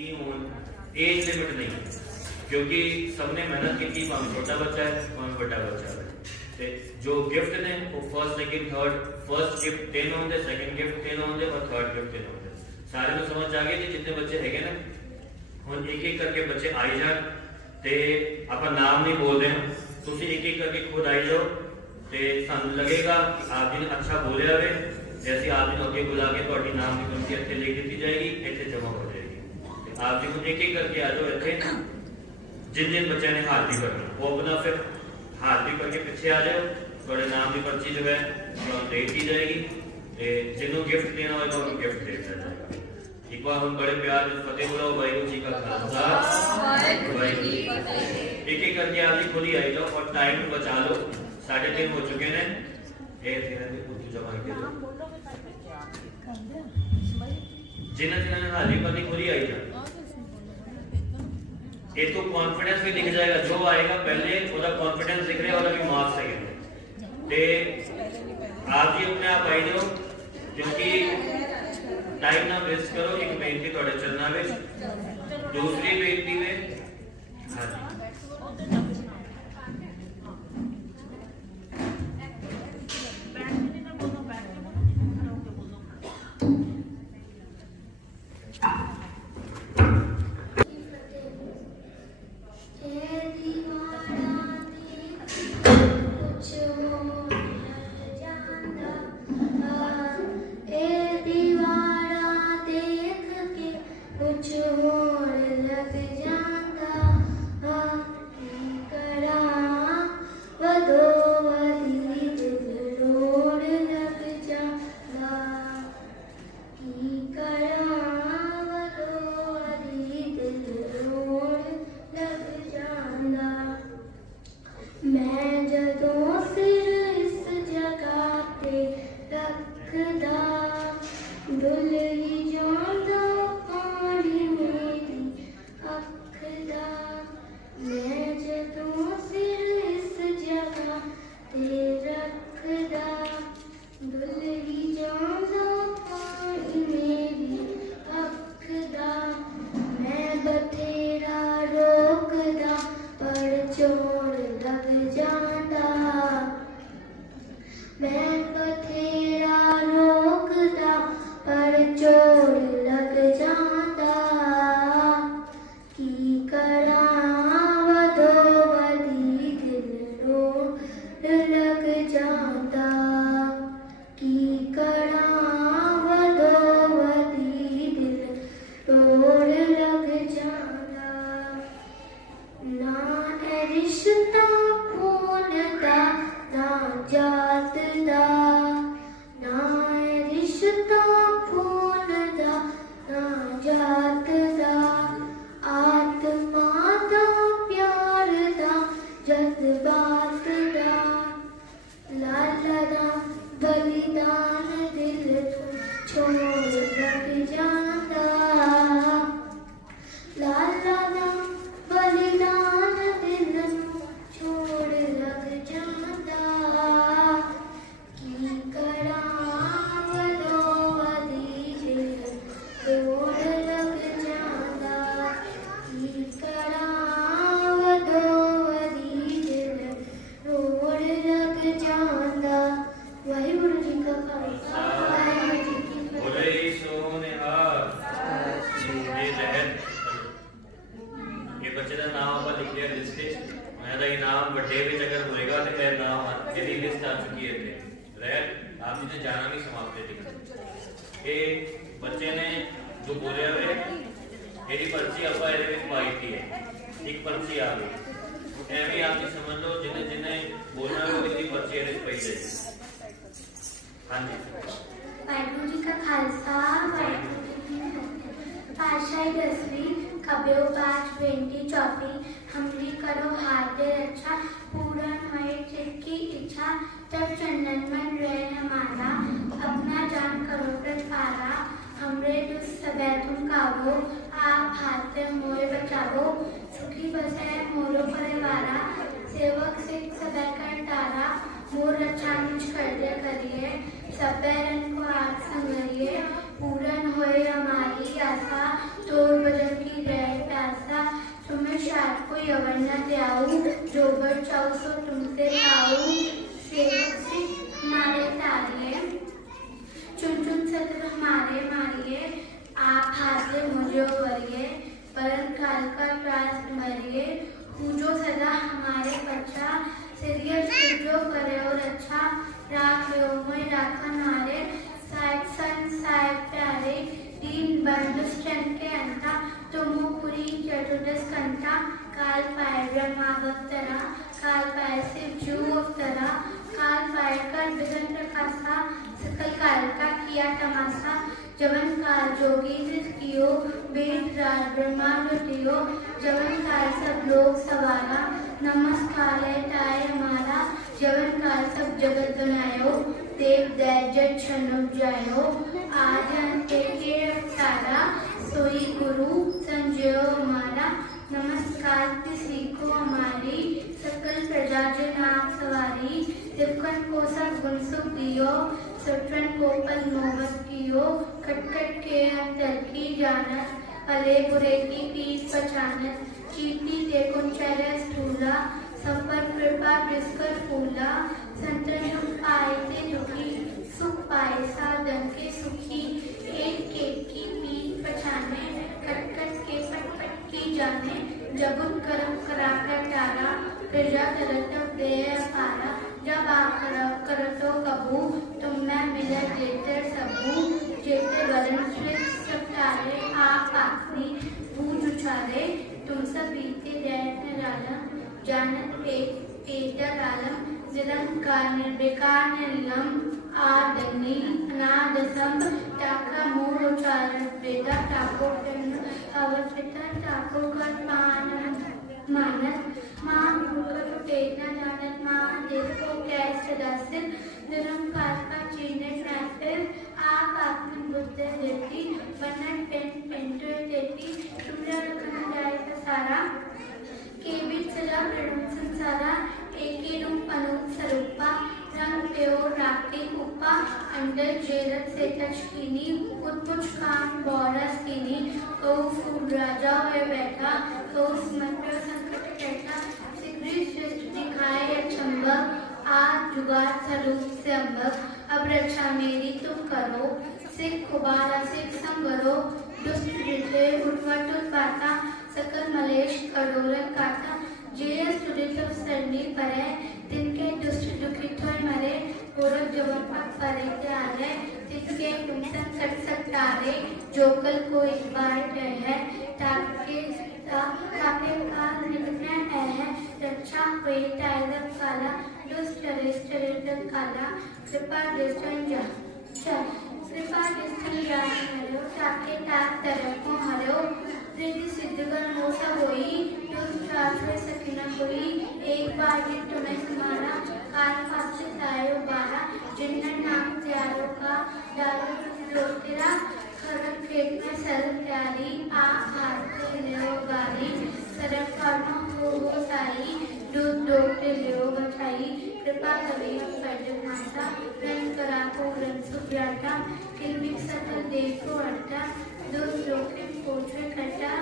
की age limit नहीं है, क्योंकि सबने मेहनत की, भावें छोटा बच्चा है भावें बड़ा बच्चा है। ते जो गिफ्ट ने वो first second third, first gift 10 होंगे, सेकंड गिफ्ट 10 होंगे और थर्ड गिफ्ट 10 होंगे। सारे को समझ आ गई जी जितने बच्चे है ना, हम एक एक करके बच्चे आई जान ते आपा नाम नहीं बोल रहे हैं, तुम एक एक करके खुद आई जाओ ते सानू लगेगा कि आप जी ने अच्छा बोलिया है। जैसे आप जी ने अगे बुला के थोड़ी नाम की गिनती इतने लिख दी जाएगी, इतने जमा हो जाएगी। आप जी को एक एक करके आ जाओ इतने, जिन जिन बच्चे ने हाथ भी करना वो अपना फिर हाथ भी करके पीछे आ जाओ, थोड़े नाम की पर्ची जो है दे दी जाएगी, जिन्होंने गिफ्ट देना होगा उनको गिफ्ट दे दिया जाएगा। एक बार हम बड़े प्यार से फतेह बुलाओ, वाहिगुरू जी का खालसा वाहिगुरू जी की फतेह। एक एक करके आप जी खुद ही आई जाओ और टाइम बचा लो, 3:30 हो चुके हैं। जिन्हें जिन्हें हाली पर खुद ही आई जाओ, एक तो कॉन्फिडेंस भी दिख जाएगा, जो आएगा पहले उसका कॉन्फिडेंस दिख रहा है और भी मार्क्स है। आप जी अपने आप आई जाओ, क्योंकि टाइम ना वेस्ट करो। एक बेनती थोड़े चलना में, दूसरी बेनती में हाँ बच्चे ने जो बोले मेरी पर्ची आप पाई थी, एक पर्ची आ गई एवं आप समझ लो, जिन्हें जिन्हें बोलना है वो पर्ची पाई जाएगी। हाँ जी, वाहिगुरू जी का खालसा वाहिगुरू जी की फतेह। पातशाही 10वीं खब्यो पाठ बेनती चौथी, हमरी करो हाथे रक्षा, पूर्ण होए चित्त की इच्छा, तब चंदन मन रहे हमारा, अपना जान करो प्रसारा, हमरे दुष्ट सबे तुम काबो, आप हाथ से मोए बचावो, सुखी बसे मोरो परिवारा, सेवक सिख सबे कर तारा, मोर रक्षा मुझ कर दे करिए, सब बैरन को आग संगरिए, पूर्ण होए हमारी आशा, तोड़ भजन की समझो वरिये परम काल का त्रास मरिये पूजो सदा हमारे बच्चा सिरियल पूजो करे और अच्छा राख लो मोय राखा नारे साहिब सन साहिब प्यारे दीन बंधु स्टन के अंता तुमो पुरी चतुर्दश कंता काल पाए ब्रह्मा भक्तरा काल पाए शिव जू अवतरा काल पाए कर विघ्न प्रकाशा सकल काल का किया तमाशा जवन काल जोगी कियो वेद राज ब्रह्मांड दियो जवन काल सब लोग सवारा नमस्कार है ताय हमारा जवन काल सब जगत बनायो देव दैजत छनु जायो आज अंते के अवतारा सोई गुरु संजयो हमारा नमस्कार किसी को हमारी सकल प्रजा जन आप सवारी तिरकन को सब गुण सुख दियो सुटन को पल मोहब्बत कियो खटखट के अंतर की जानत भले बुरे की पीठ पहचानत चीटी देखो चेहरे स्थूला संपर कृपा जिसकर फूला संतन सुख पाए ते दुखी सुख पाए साधन के सुखी एक की पीठ पहचाने खटखट के पटपट की जाने जबुन करम कराकर तारा प्रजा करत दे पारा जब आप करतो कबू तुम मैं मिले देते सबू जेते वरण श्रेष्ठ सब तारे आप आखनी बूझ उछाले तुम सब बीते दैत निरालम जानत पेटर आलम निरंकार निर्विकार निर्लम आदनि अनादसंभ टाका मूल उच्चारण वेदा टाको अवचिता टाको कर मानस मान मुख टेकना जानत मान देखो कैसे दासिल निरंकार का चीने ट्रांसफर आप आत्म बुद्ध देती बनन पेंटर देती तुमरा रखना जाए का सारा के बीच सजा प्रणव संसारा एके रूप अनूप स्वरूपा रंग प्यो राके उपा अंडर जेरत से तचकीनी उत्पुच कान बौरस कीनी कौ फूल राजा हुए बैठा कौ समर्थ संकट कैठा सिगरी श्रेष्ठ दिखाए अचंबक आज जुगाड़ स्वरूप से अम्बक अब रक्षा मेरी तुम करो सिख खुबारा सिख संगरो दुष्ट हृदय उठवट उत्पाता सकल मलेश करोरन काटा जे सुरित सरनी परे तिनके दुष्ट दुखित होय मरे पूरब जवन पग परे ते आले तिनके तुम संकट सतारे जोकल को एक बार है ताके काल निकटना है रक्षा हुई टाइगर काला दुष्ट रिष्ट रिष्ट काला कृपा दृष्टन जा कृपा दृष्टन जा हरो ताके ताक तरफ को हरो रिद्धि सिद्ध कर मोसा होई दुष्ट आश्रय सकिना होई एक बार भी तुम्हें समारा काल फासे तायो बारा जिन्ना नाम त्यारो का दारो लोटेरा खरक खेत में सर त्यारी आ हारते लियो गारी सरक कर्म हो साई दूध दोटे लियो बचाई कृपा करी पैदल माता रंग करा को रंग सुब्राटा किलमिक सकल देखो अड्डा दूध लोके पोछे कटा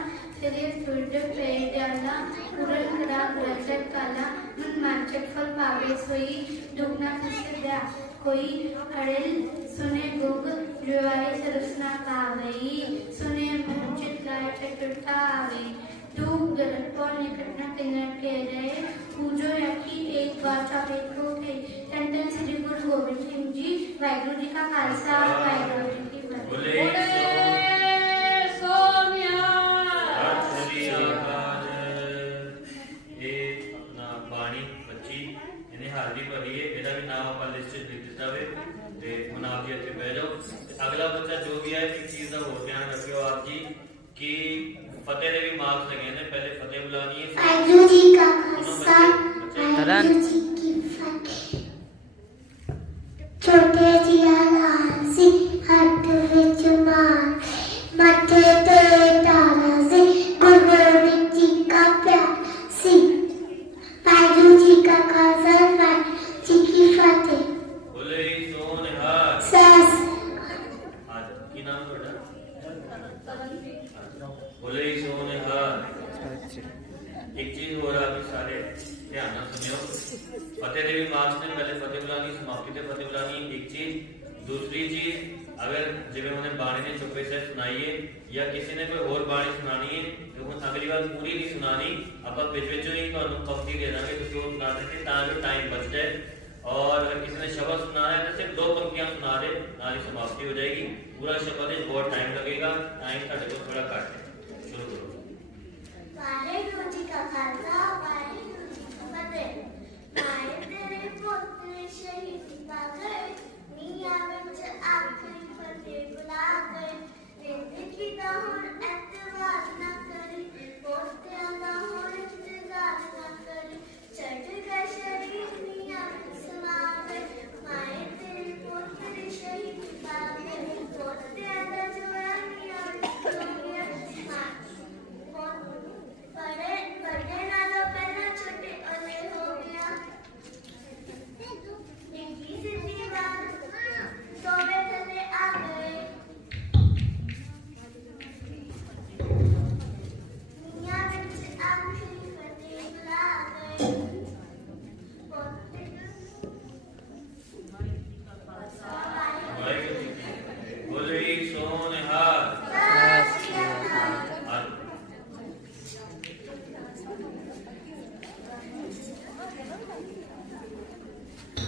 शरीर दुर्द पेड़ डाला पूरन करा ब्रजट काला मन मांचक फल पावे सोई दुगना किसे द्या कोई अड़िल सुने गुग जुआई सरसना कावई सुने मुंचित गाय चतुर्था आवे दूग गलत पौर निकटना तिंगर के रहे पूजो यकी एक वाचा पेटो थे टंडन श्री गुरु गोविंद सिंह जी वाहिगुरु जी का खालसा वाहिगुरु जी की फतेह हाजरी भरी है एदा भी नाम आप लिस्ट लिख दिता है ते हुन आप जी इत्थे बैठ जाओ अगला बच्चा जो भी है एक चीज का और ध्यान रखियो आप जी कि फतेह दे भी मार्क्स लगे ने पहले फतेह बुलानी है वाहिगुरु जी का खालसा वाहिगुरु जी की फतेह छोटे जिया लाल सी हट विच मार मथे ते तारा सी गुरु गोविंद जी का प्यार सी वाहिगुरु जी का खालसा वाहिगुरु जी की फतेह बोले सोनिहार सस आज की नाम ਤੁਹਾਡਾ बोले सोनिहार एक चीज हो रहा अभी सारे ध्यान ਨਾਲ सुनियो फतेह देवी मार्च ने पहले फतेह बुलानी समाप्ति पे फतेह बुलानी एक चीज दूसरी चीज अगर जिवें उन्हें बाणी ने चुप्पे से सुनाई है या किसी ने कोई और बाणी सुनानी है तो हम अगली बार पूरी नहीं सुनानी, आप विच ही तुहानू पंक्ति दे देंगे, तुसीं वो सुना देंगे ताकि टाइम बच जाए। और अगर किसी ने शब्द सुनाना है तो सिर्फ 2 पंक्तियां सुना दे, नाली समाप्ति हो जाएगी। पूरा शब्द में बहुत टाइम लगेगा, टाइम साढ़े को थोड़ा कट है। शुरू करो। वाहेगुरु जी का खालसा वाहेगुरु जी की फतेह। माए तेरे पुत्र शहीद पा गए, मियां विच आखरी फतेह बुला गए। जिंदगी दा हुण एतबार ना करी, पोतियां दा हुण इंतजार ना करी। चढ़ गए शरीर मियां विच समा गए, माए तेरे पुत्र शहीद पा गए। पोतियां दा जोड़ा मियां विच खलो गया, बड़े बड़े नालों पहला छोटे ओले हो गया। निकी सिद्धि बात सोवे थले आ गए, मियां विच आखरी फतेह बुला गए। वाहेगुरु जी की बोले सोनिहार।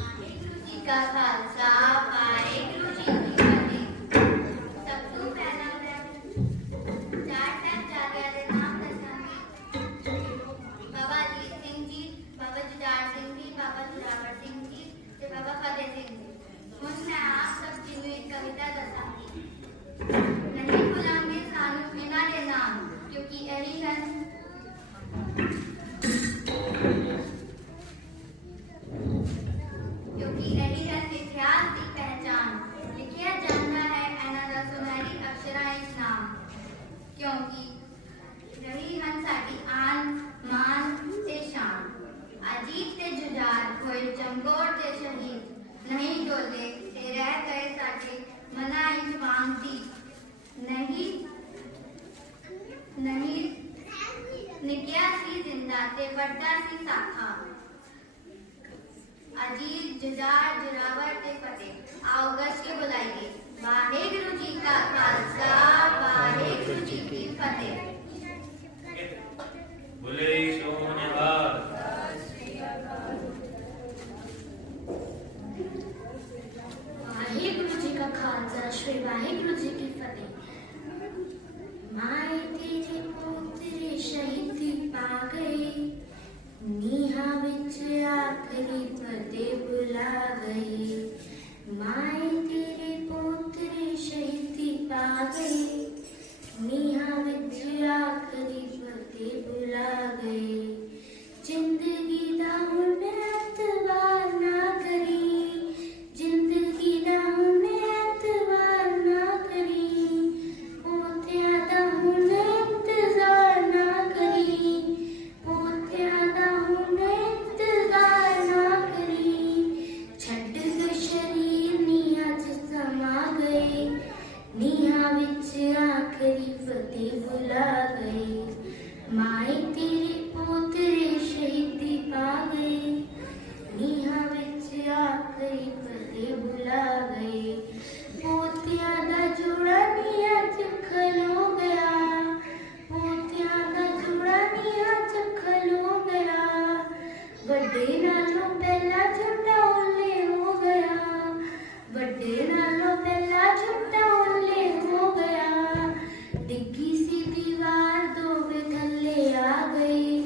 वाहेगुरु जी का खालसा वाहेगुरु जी की फतेह। सब तो पहला मैं 4 साहिबजादियां दे नाम दसांगी। बाबा अजीत सिंह जी, बाबा जुझार सिंह जी, बाबा जोरावर सिंह जी ते बाबा फतेह सिंह जी। हुण मैं आप सब जी नूं एक कविता दसांगी। नहीं भुलांगे सानू इन्हां दे नाम, क्योंकि यही हन इतिहास की पहचान। लिखिया जाता है इन्हां दा सुनहरी अक्षरां इच नाम, क्योंकि रही हन साडी आन मान ते शान। अजीत ते जुझार होए चमकौर ते शहीद, नहीं डोले ते रह गए साडे मना इंच वांगदी। नहीं नहीं निकिया सी जिंदा ते वड्डा सी साखा। अजीत जुझार जोरावर ते फतेह। आओ गश के बुलाइए। वाहेगुरु जी का खालसा वाहेगुरु जी की फतेह। बोले सोनिहार। वाहेगुरु जी का खालसा श्री वाहेगुरु जी की फतेह। माए तेरे पुत्र शहीद पा गए, नीहा विच आखरी फतेह बुला गए। माए तेरे पुत्र शहीद पा गए, नीहा विच आखरी फतेह बुला गए। जिंदगी दा हुण एतबार ना करी, जिंदगी दा हुण एतबार ना करी। पोतियां दा हुण इंतजार ना करी, पोतियां दा हुण इंतजार ना करी। छड्ड गए शरीर नीहां च समा गए, नीहां विच आखरी फतेह बुला गए। माए तेरे पोतरे शहीद पा गए, नीहां विच आखरी फतेह बुला गए। पोतियां दा जोड़ा नीहां च खलो गया, पोतियां दा जोड़ा नीहां च खलो गया। वड्डे नालों पहला छोटा ओले हो गया, वड्डे नालों पहला छोटा ओले हो गया। डिग्गी सी दीवार दोवे थल्ले आ गई,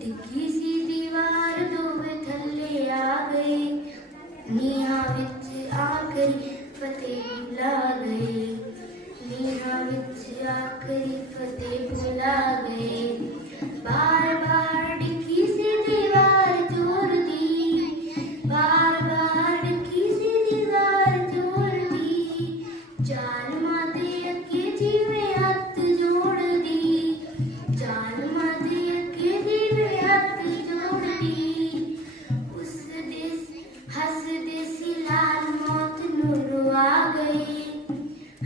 डिग्गी सी दीवार दोवे थल्ले आ गई। नीहां विच आखरी फतेह बुला गए, नीहां विच आखरी फतेह बुला गए। बार बार डिग्गी सी दीवार जोर दी, बार बार डिग्गी सी दीवार जोर दी। जालमां दे अगे जीवे हथ जोड़ दी, जालमां दे अगे जीवे हथ जोड़ दी। उस दे हसदे सी लाल मौत नूं रुआ गए,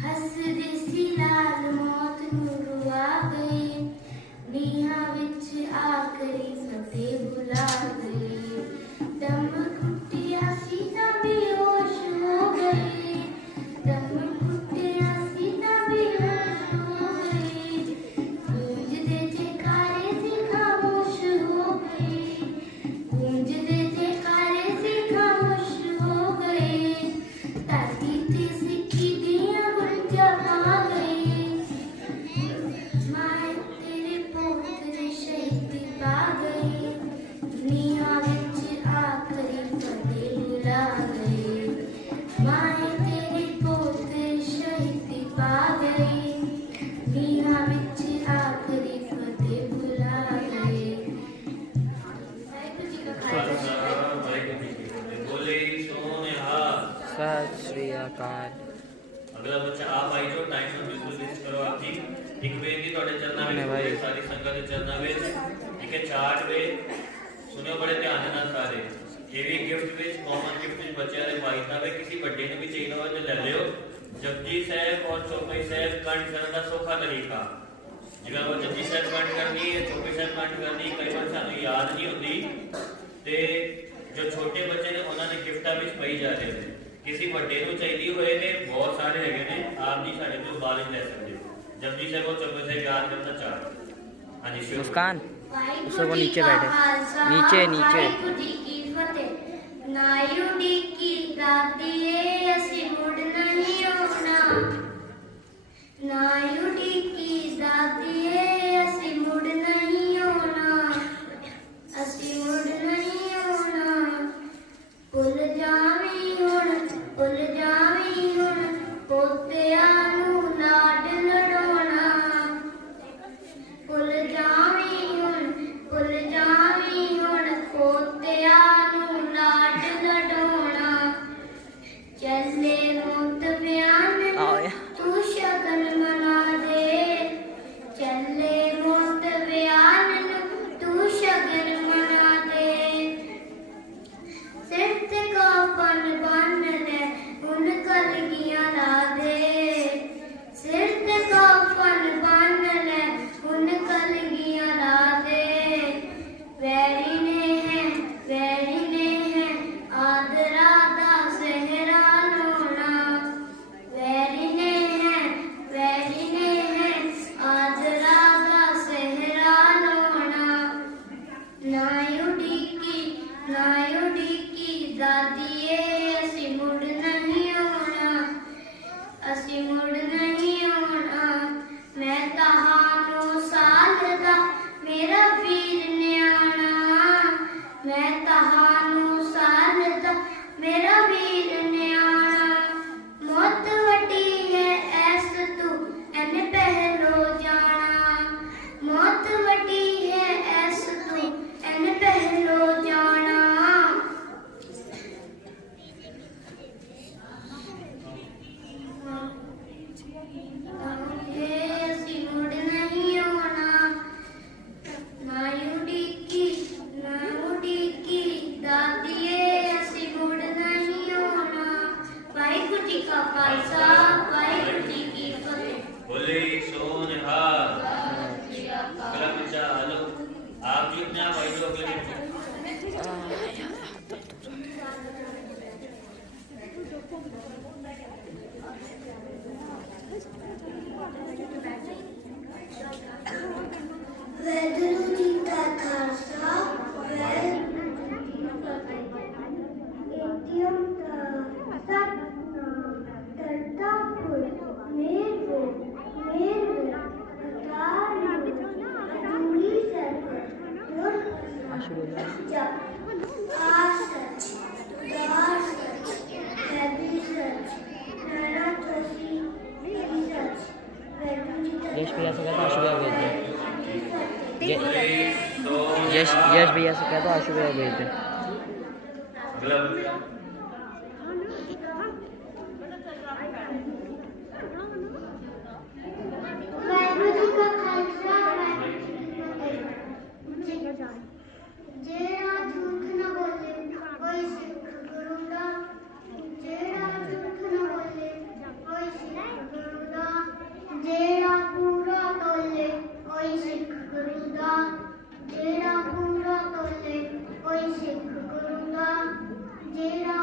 हसदे सी लाल मौत नूं रुआ गए। अकाल। अगला बच्चा आप आई जो टाइम में बिल्कुल विजिट करो आपकी एक बेनती ਤੁਹਾਡੇ ਚਰਨਾਂ ਵਿੱਚ भाई। ਸਾਰੀ ਸੰਗਤ ਦੇ ਚਰਨਾਂ ਵਿੱਚ ਇੱਕ ਚਾਰਟ ਵੇ ਸੁਣਿਓ ਬੜੇ ਧਿਆਨ ਨਾਲ ਸਾਰੇ ਇਹ ਵੀ ਗਿਫਟ ਵਿੱਚ ਕਾਮਨ ਗਿਫਟ ਵਿੱਚ ਬੱਚਿਆਂ ਦੇ ਪਾਈ ਤਾਂ ਵੇ ਕਿਸੇ ਵੱਡੇ ਨੂੰ ਵੀ ਚਾਹੀਦਾ ਹੋਵੇ ਤੇ ਲੈ ਲਿਓ ਜਪਜੀ ਸਾਹਿਬ ਔਰ ਚੌਪਈ ਸਾਹਿਬ ਕੰਠ ਕਰਨ ਦਾ ਸੌਖਾ ਤਰੀਕਾ ਜਿਵੇਂ ਉਹ ਜਪਜੀ ਸਾਹਿਬ ਕੰਠ ਕਰਨੀ ਹੈ ਚੌਪਈ ਸਾਹਿਬ ਕੰਠ ਕਰਨੀ ਕਈ ਵਾਰ ਸਾਨੂੰ ਯਾਦ ਨਹੀਂ ਹੁੰਦੀ ਤੇ ਜੋ ਛੋਟੇ ਬੱਚੇ ਨੇ ਉਹਨਾਂ ਦੇ ਗਿਫਟਾਂ ਵਿੱਚ ਪਈ ਜਾ ਰਹੇ ਨੇ किसी बड़े को चाहिए हुए ने बहुत सारे है आप नहीं साढ़े को बाल ले सकते जब भी से वो चौके से याद करना चाहते। हाँ जी मुस्कान उसको वो नीचे बैठे नीचे नीचे नायुडी की दादी ऐसी मुड़ नहीं होना नायुडी की दादी ऐसी मुड़ नहीं होना ऐसी मुड़ नहीं होना भुल जावी भुल जावी हुण पोतिया नू लाड लड़ोना भुल जावी हुण पोतिया नू लाड लड़ोना चले मोत बयान तू शगन मना दे चले मोत बयान तू शगन मना दे सिर ते काफन बन ले उन कलगियां ला दे सिर ते काफन बन ले उन कलगियां ला दे वैरी ने है आदरा दा सहरा लोना वैरी ने है आदरा दा सहरा लोना नायुडी की दादी असी मुड़ नहीं होना असी मुड़ नहीं होना मैं तहानो साल दा मेरा वीर न्याणा मैं तहानो साल दा मेरा वीर न्याणा मौत वड्डी है ऐस तू एन पहलो जाना मौत वड्डी है ऐस तू एन पहलो जाना ऐसी मुड़ नहीं होना नायुडी की दादी ऐसी मुड़ नहीं होना वाहिगुरू जी का खालसा वाहिगुरू जी की फतेह बोले सो निहाल अगला बच्चा हेलो आप भी अपने आप आई जो अगले वाहिगुरू जी का खालसा वाहिगुरू जी की फतेह एतियम सतनाम करतापुर मेरे अवतार अधूरी सरवर जब आ सच गार सच है भी सच नाना तसी भी सच वाहिगुरू जी का यश भैया से कहता आशु भैया भेज दे बोले सो यश भैया से कहता आशु भैया भेज दे अगला बच्चा वाहिगुरू जी का खालसा वाहिगुरू जी की फतेह जेड़ा झूठ न बोले कोई सिख गुरु दा जेड़ा झूठ न बोले कोई सिख गुरु दा जेड़ा पूरा तोले कोई सिख गुरु दा जेड़ा पूरा तोले कोई सिख गुरु दा जेड़ा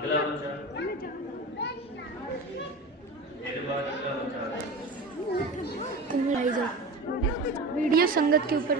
अगला बच्चा, मेरे बाद अगला बच्चा। वीडियो संगत के ऊपर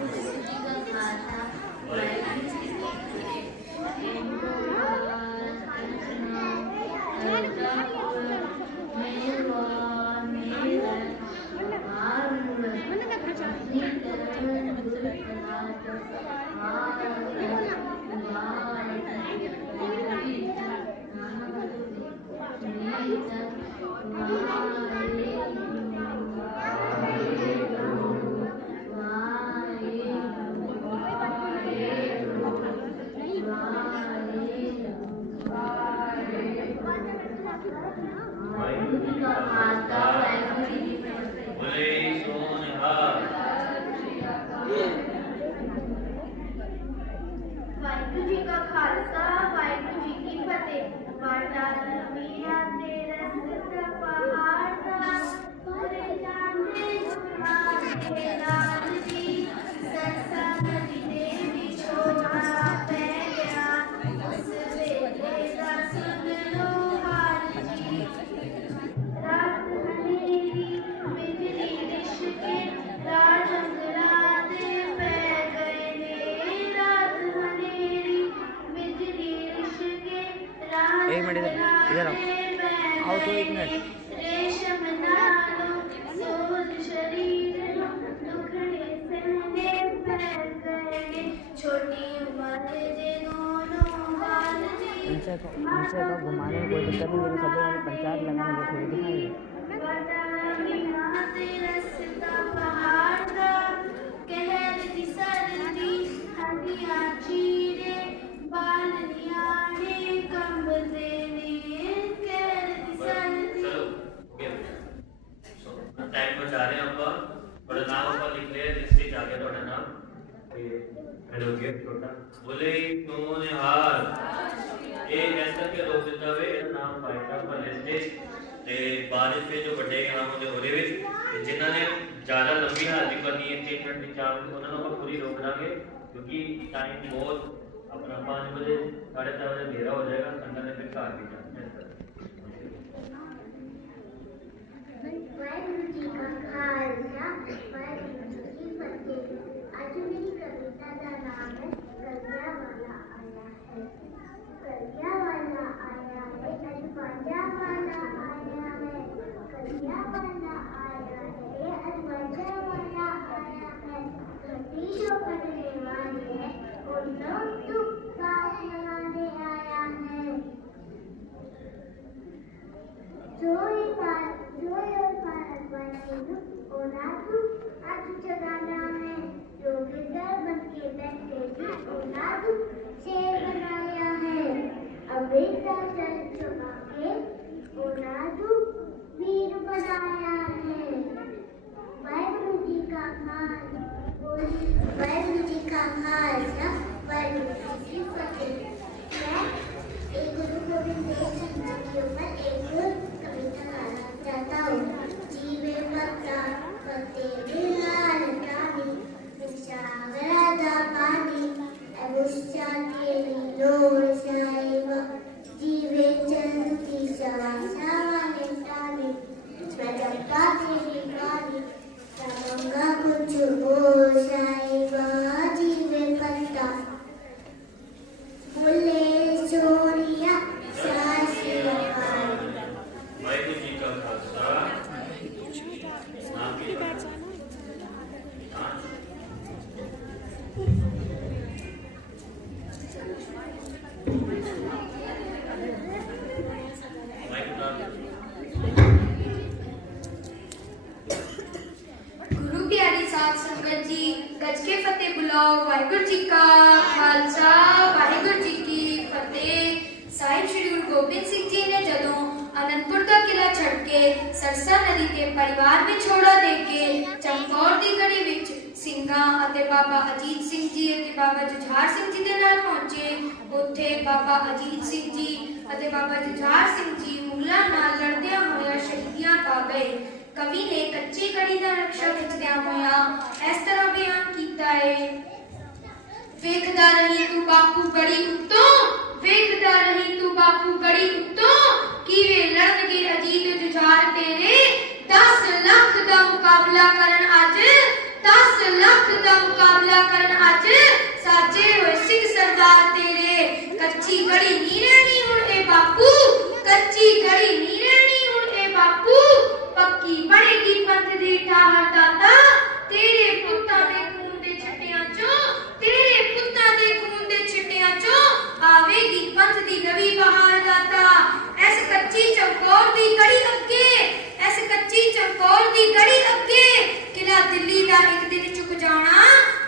वाहिगुरू जी का खालसा वाहिगुरू जी की फतेह। वाटा लंबिया तेरा सिर पहाड़ था पूरे जाने के लाल जी सरसा नदी ने बिछोड़ा पै गया उस वेले का सुन लो हाल जी। रात अंधेरी बिजली लिशके राज अंगना दे पै गए ने। रात अंधेरी बिजली लिशके राज एक मिनट इधर आओ तो 1 मिनट। रेशम नालो सोज शरीर दुखड़े सहने पै गए ने। छोटी उम्र दे दोनों हाल जी इनसे को घुमाने में कोई दिक्कत नहीं, लेकिन सब लोग पंचायत लगाने को थोड़ी दिखाएंगे। टाइम पर जा रहे हैं अपन, थोड़ा नाम ऊपर लिख ले, लिस्ट आ गया थोड़ा नाम। हेलो के छोटा बोले तूने हार ये ऐसा के रोक देता वे नाम पाएगा पर लिस्ट ते बारिश पे जो बड़े नाम होते होरे विच जिन्हां ने ज्यादा लंबी हाजरी करनी है 3 मिनट की 4 मिनट उन्होंने को पूरी रोक देंगे, क्योंकि टाइम बहुत अपना 5 बजे 4:30 बजे अंधेरा हो जाएगा, संगत ने फिर घर भी जाना है। वाहिगुरू जी का खालसा वाहिगुरू जी की फतेह। आज मेरी कविता का नाम है कलिया वाला आया है। कलिया वाला आया है आज बाजा वाला आया है। कलिया वाला आया है आज बाजा वाला आया है। घटी जो पढ़ने वाले हैं उन लोग तो पास लगाने आया है। जो आज जगाना है जो गिरधर बन के बैठे थे ओनादू शेर बनाया है। अमृता चल चुका के ओनादू वीर बनाया है। वाहिगुरू जी का खालसा वाहिगुरू जी की फतेह। मैं एक गुरु गोविंद देव सिंह जी के ऊपर एक कविता गाना चाहता हूँ। जीवे पत्ता पत्ते बिलाल तानी सागरा पानी अबुष्चा तेरी लोर साहिबा जीवे चंद की सवासा ने तानी प्रजपा तेरी पानी तमंगा कुछ हो साहिबा जीवे पत्ता बोले सोनिया सासिया वाहिगुरू जी का खालसा नाम की गुरु प्यारी साध संगत जी गज के फतेह बुलाओ। वाहिगुरू जी का खालसा वाहिगुरू जी की फतेह। साहिब श्री गुरु गोबिंद सिंह जी ने जदों आनंदपुर का किला छड़ के सरसा नदी के परिवार में छोड़ा दे के चमकौर दी गढ़ी विच ਸਿੰਘਾਂ ਅਤੇ ਬਾਬਾ ਅਜੀਤ ਸਿੰਘ ਜੀ ਅਤੇ ਬਾਬਾ ਜੁਝਾਰ ਸਿੰਘ ਜੀ ਦੇ ਨਾਲ ਪਹੁੰਚੇ। ਉੱਥੇ ਬਾਬਾ ਅਜੀਤ ਸਿੰਘ ਜੀ ਅਤੇ ਬਾਬਾ ਜੁਝਾਰ ਸਿੰਘ ਜੀ ਮੁਗਲਾਂ ਨਾਲ ਲੜਦਿਆਂ ਹੋਇਆਂ ਸ਼ਹੀਦੀਆਂ ਪਾ ਗਏ। ਕਵੀ ਨੇ ਕੱਚੀ ਕੜੀ ਦਾ ਨਕਸ਼ਾ ਖਿੱਚਦਿਆਂ ਹੋਇਆਂ ਇਸ ਤਰ੍ਹਾਂ ਬਿਆਨ ਕੀਤਾ ਹੈ। ਵੇਖਦਾ ਰਹੀ ਤੂੰ ਬਾਪੂ ਗੜੀ ਉੱਤੋਂ ਵੇਖਦਾ ਰਹੀ ਤੂੰ ਬਾਪੂ ਗੜੀ मुकाबला करन अज 10 लाख दा मुकाबला करन अज साजे होए सिख सरदार तेरे कच्ची गड़ी नी रहनी हुण ए बापू कच्ची गड़ी नी रहनी हुण ए बापू पक्की बनेगी पंथ दी ठाहर दाता तेरे पुत्तां दे खून दे छट्टियां चों तेरे पुत्तां दे खून दे छट्टियां चों आवेगी पंथ दी नवी बहार दाता ऐस कच्ची चौकोर दी गड़ी अगे ऐस कच्ची चौकोर दी गड़ी अगे किला दिल्ली दा एक दिन चुक जाना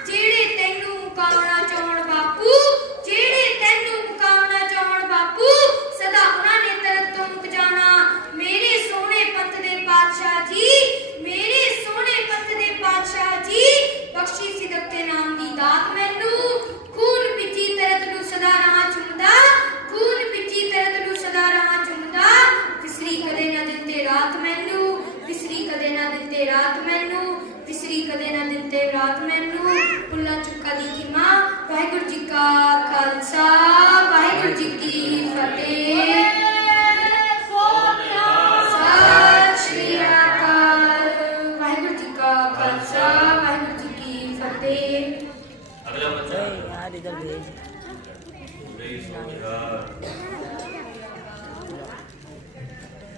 जेड़े तैनू मुकावना चाहण बापू जेड़े तैनू मुकावना चाहण बापू सदा उन्हां ने तरत तो मुक जाना मेरे सोने पंथ दे पातशाह जी मेरे सोने पंथ दे पातशाह जी बख्शी सिदक ते नाम दी दात मैनू खून पिची तरत नू सदा राह चुमदा खून पिची तरत नू सदा राह चुमदा विसरी कदे ना दिते रात मैनू विसरी कदे ना दिते रात मैनू विसरी कदे ना दिते रात मैनू भुल्ला चुका दी खिमा वाहिगुरू जी का खालसा वाहिगुरू जी की फतेह सत श्री अकाल वाहिगुरू जी का खालसा वाहिगुरू जी की फतेह अगला बच्चा यार इधर भेज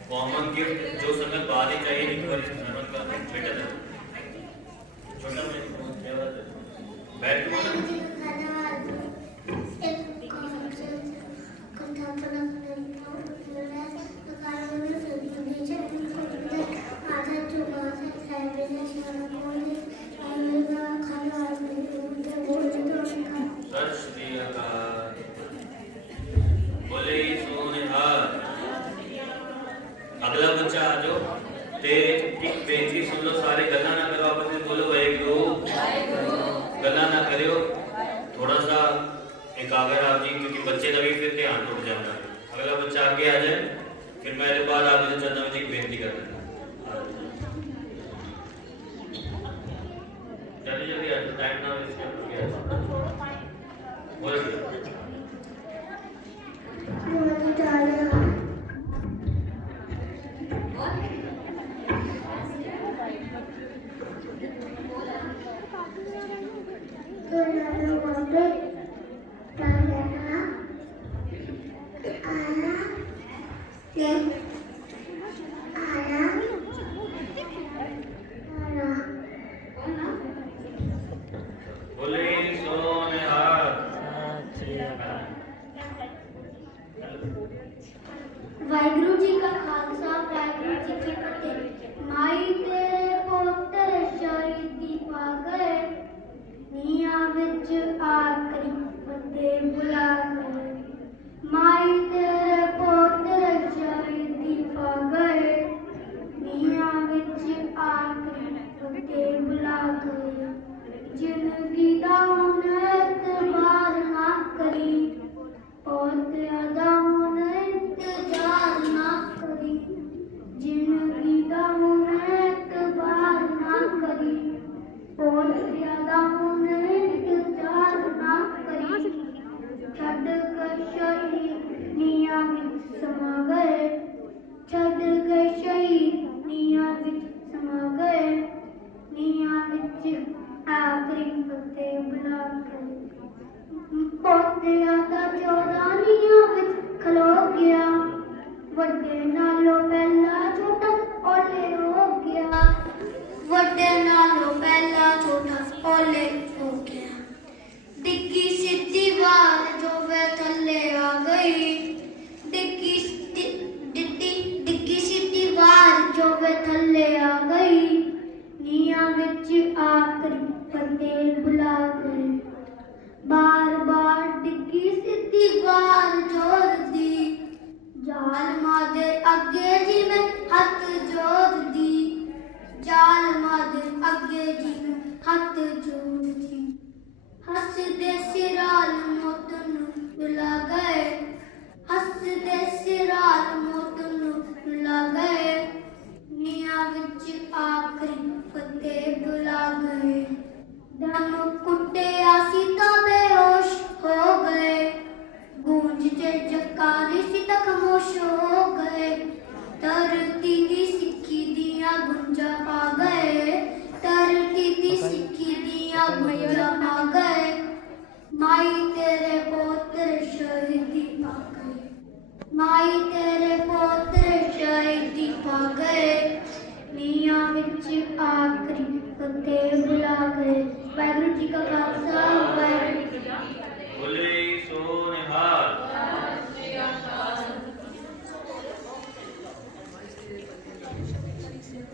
कॉमन गिफ्ट जो समय बाद ही चाहिए एक बार नमन का बेटा था छोटा में क्या बात है बैठ सत श्री अकाल बोले सोनिहार अगला बच्चा आ जाओ तेरे की बेनती सुन लो सारे गल्ला ना करो आपस में बोलो वाहेगुरु गल्ला ना करियो थोड़ा सा एकाग्र आप जी क्योंकि बच्चे का भी फिर ध्यान टूट जाता है अगला बच्चा आगे आ जाए फिर मेरे बाद आप मुझे चंदा जी बेनती करना जल्दी जल्दी आ जाओ टाइम ना वेस्ट कर बोलो बोले सोनिहार वाहिगुरू जी का खालसा वाहिगुरू जी की फतेह माई तेरे पुੱਤਰ शहीदी पा गए ਨੀਹਾਂ ਵਿੱਚ ਆਖਰੀ ਫਤਿਹ ਬੁਲਾ ਗਏ ਮਾਈ ਤੇਰੇ ਪੁੱਤਰ ਸ਼ਹੀਦੀ ਪਾ ਗਏ ਨੀਹਾਂ ਵਿੱਚ ਆਖਰੀ ਫਤਿਹ ਬੁਲਾ ਗਏ ਜ਼ਿੰਦਗੀ ਦਾ ਹੁਣ ਇਤਬਾਰ ਨਾ ਕਰੀ ਪੋਤਿਆਂ ਦਾ ਹੁਣ ਇੰਤਜ਼ਾਰ ਨਾ ਕਰੀ ਜ਼ਿੰਦਗੀ ਦਾ ਹੁਣ ਇਤਬਾਰ ਨਾ ਕਰੀ ਪੋਤਿਆਂ ਦਾ ਹੁਣ ਇੰਤਜ਼ਾਰ ਨਾ ਕਰੀ ਛੱਡ ਕੇ ਸ਼ਹੀਦ ਨੀਹਾਂ ਵਿੱਚ ਸਮਾ ਗਏ ਛੱਡ ਕੇ ਸ਼ਹੀਦ ਨੀਹਾਂ ਵਿੱਚ ਸਮਾ ਗਏ ਨੀਹਾਂ ਵਿੱਚ ਆਖਰੀ ਫਤਿਹ ਬੁਲਾ ਗਏ ਪੋਤਿਆਂ ਦਾ 14 ਨੀਹਾਂ ਵਿੱਚ ਖਲੋ ਗਿਆ ਵੱਡੇ ਨਾਲੋਂ ਪਹਿਲਾਂ ਛੋਟਾ ਓਲੇ ਹੋ ਗਿਆ ਵੱਡੇ ਨਾਲੋਂ ਪਹਿਲਾਂ ਛੋਟਾ ਓਲੇ ਹੋ ਗਿਆ ਡਿੱਗੀ ਸਿੱਧੀ ਵਾਰ ਜੋ ਵੇ ਥੱਲੇ ਆ ਗਈ ਡਿੱਗੀ ਸਿੱਧੀ ਵਾਰ ਜੋ ਵੇ ਥੱਲੇ ਆ ਗਈ ਨੀਹਾਂ ਵਿੱਚ ਆਖਰੀ ਫਤਿਹ ਬੁਲਾ ਗਏ ਬਾਰ ਬਾਰ ਡਿੱਗੀ ਸਿੱਧੀ ਵਾਰ ਜੋੜਦੀ ਜ਼ਾਲਮਾਂ ਦੇ ਅੱਗੇ ਜਿਵੇਂ ਹੱਥ ਜੋੜਦੀ ਜ਼ਾਲਮਾਂ ਦੇ ਅੱਗੇ ਜਿਵੇਂ ਹੱਥ ਜੋੜਦੀ ਹੱਸਦੇ ਸਿਰਾਂ ਮੌਤ ਨੂੰ ਬੁਲਾ ਗਏ ਹੱਸਦੇ ਸਿਰਾਂ ਮੌਤ ਨੂੰ ਬੁਲਾ ਗਏ ਨੀਹਾਂ ਵਿੱਚ ਆਖਰੀ ਫਤਿਹ ਬੁਲਾ ਗਏ ਦਮ ਕੁੱਟਿਆ ਸੀ ਤਾਂ ਬੇਹੋਸ਼ ਹੋ ਗਏ ਗੂੰਜ ਤੇ ਜਕਾਰੇ ਸੀ ਤਾਂ ਖਾਮੋਸ਼ ਹੋ ਗਏ ਧਰਤੀ ਦੀ ਸਿੱਖੀ ਦੀਆਂ ਗੁੰਜਾਂ ਪਾ ਗਏ मैया आ गए, माई तेरे पोत्र शहीदी पा गए, माई तेरे पोत्र शहीदी पा गए, ਨੀਹਾਂ ਵਿੱਚ ਆਖਰੀ ਫਤਿਹ ਬੁਲਾ ਗਏ। ਵਾਹਿਗੁਰੂ ਜੀ ਕਾ ਖਾਲਸਾ ਵਾਹਿਗੁਰੂ ਜੀ ਕੀ ਫਤਿਹ। ਬੋਲੇ ਸੋ ਨਿਹਾਲ।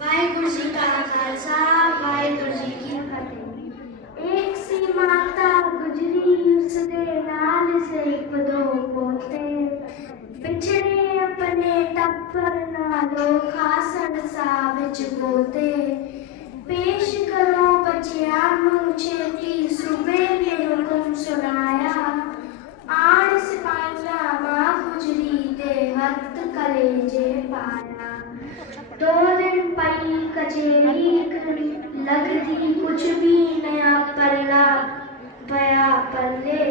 ਵਾਹਿਗੁਰੂ ਜੀ ਕਾ ਖਾਲਸਾ ਵਾਹਿਗੁਰੂ ਜੀ ਕੀ ਫਤਿਹ। ਇੱਕ ਸੀ ਮਾਤਾ ਗੁਜਰੀ, ਉਸਦੇ ਨਾਲ ਸੇ ਇੱਕ ਦੋ ਪੋਤੇ, ਵਿਛੜੇ ਆਪਣੇ ਟੱਬਰ ਨਾਲੋਂ ਖਾਸਣ ਸਾਹ ਵਿੱਚ ਗੋਤੇ। ਪੇਸ਼ ਕਰੋ ਬੱਚਿਆਂ ਨੂੰ ਛੇਤੀ, ਸੂਬੇ ਨੇ ਹੁਕਮ ਸੁਣਾਇਆ, ਆਣ ਸਿਪਾਹੀਆਂ ਮਾਂ ਗੁਜਰੀ ਦੇ ਹੱਥ ਕਲੇਜੇ ਪਾਇਆ। 2 दिन पई कचेरी, लगती कुछ भी नया पल्ला पया पल्ले,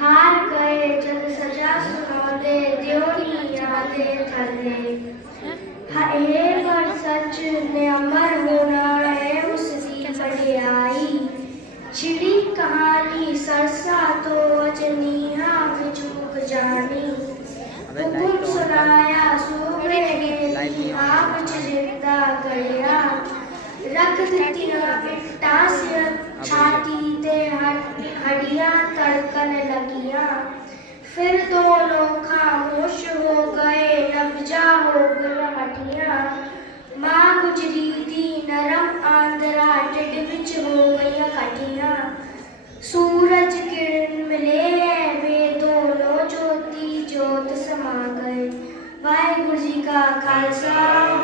हार गए जब सजा सुनौले, द्योनी यादे थल्ले। हे पर सच ने अमर होना है उसकी बढ़ियाई, छिड़ी कहानी सरसा तो अजनिया में चूक जानी। हुकुम सुनाया सूबे ने आप जिंदा गया, रख दितियां इट्टां सिर छाती ते हड्डियां तड़कन लगियां। फिर दोनों खामोश हो गए, नब्जा हो गया हड्डियां। मां गुजरी दी नरम आंदरा ढिड विच हो गई कटियां। सूरज किरण मिले वे दोनों ज्योति जोत समा गए। वाहिगुरु जी का खालसा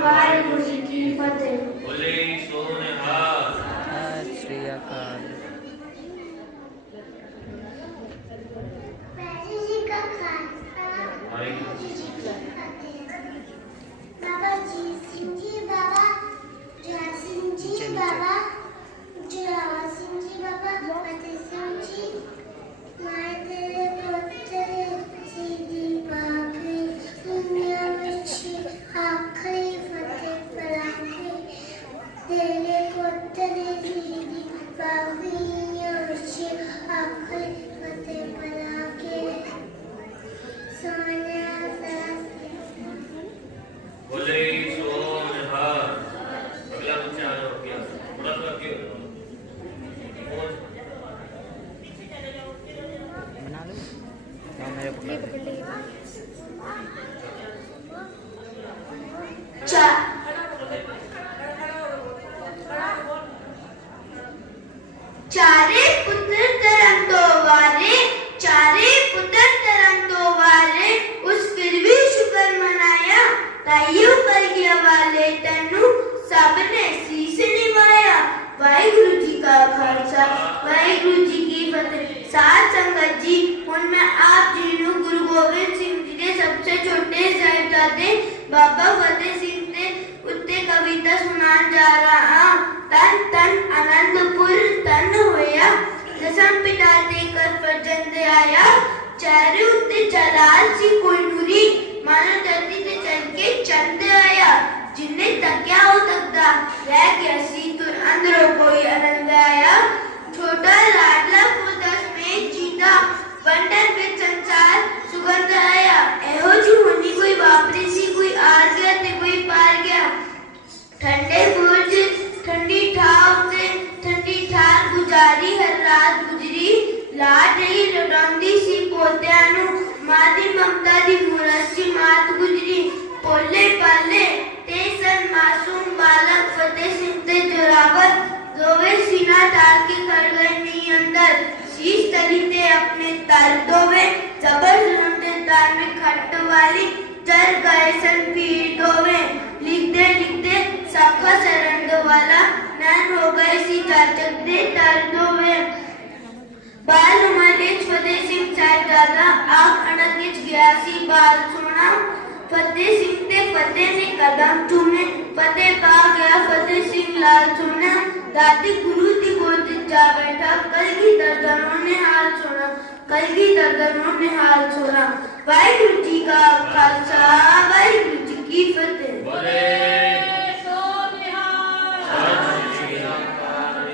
वाहिगुरु जी की फतेह। बोले सो निहाल। सत श्री अकाल। वाहिगुरु जी का खालसा वाहिगुरु जी की फतेह। बाबा जी सिंह जी, बाबा जय सिंह जी, बाबा जोरावर सिंह जी, बाबा फतेह सिंह जी, मां तेरे पुत्र सीधी पाके, दुनिया विच आखरी फतेह पलाके, तेरे पुत्र सीधी पाके, दुनिया विच आखरी फतेह पलाके। सोनिया बोले सो निहाल। अगला बच्चा आ जाओ, क्या थोड़ा सा आगे हो जाओ। और बना लो क्या मेरे पकड़ ले। चारे पुत्र तरम दो वारे, चारे पुत्र तरम दो वारे, उस फिर भी शुक्र मनाया, ताइयों कर गया वाले तनु सबने शीश निभाया। वाहिगुरु जी का खालसा वाहिगुरु जी की फतेह। साथ संगत जी, हुण मैं आप जी नूं गुरु गोबिंद सिंह जी के सबसे छोटे साहिबजादे बाबा फतेह सिंह दे उत्ते कविता सुनान जा रहा हां। तन तन आनंदपुर तन होया, दसम पिता ते कर फर्जंद आया, चेहरे उत्ते जलाल सी कोई नूरी, मानो धरती ते चल के चंद आया। जिन्ने तकिया हो तकदा रह गया सी, तुर अंदरों कोई आनंद आया। छोटा लाडला फूल दस में जीता, वंडर विच संसार सुगंध आया। एहो जी होनी कोई वापरी सी, कोई आर गया ते कोई पार गया। ठंडे बुर्ज ठंडी ठाव ते ठंडी ठार गुजारी, हर रात गुजरी, लाड रही लुटांदी सी पोतियां नूं, मां दी ममता दी मूरत सी मात गुजरी। पोले पाले ते सन मासूम बालक फतेह सिंह ते जोरावर, दोवे सीना तार के कर गए नी अंदर, शीश तली ते अपने तर दोवे, जबर जुल्म ते तार में खट वाली, चल गए सन पीर दोवे। लिखते लिखते सबका शरण दो वाला, नैन हो गए सी जाचक दे तर दोवे। बाल उमर फतेह सिंह साहिबजादा, आंख अड़क विच गया सी बाल सोना, फतेह सिंह ते फतेह ने कदम चूमे, फतेह पा गया फतेह सिंह लाल सोना। दादी गुरु की गोद जा बैठा, कलगी दर्दनों ने हाल छोड़ा, कलगी दर्दनों ने हाल छोड़ा। वाहिगुरु जी का खालसा वाहिगुरु जी की फतेह। बोले सो निहाल। सत श्री अकाल।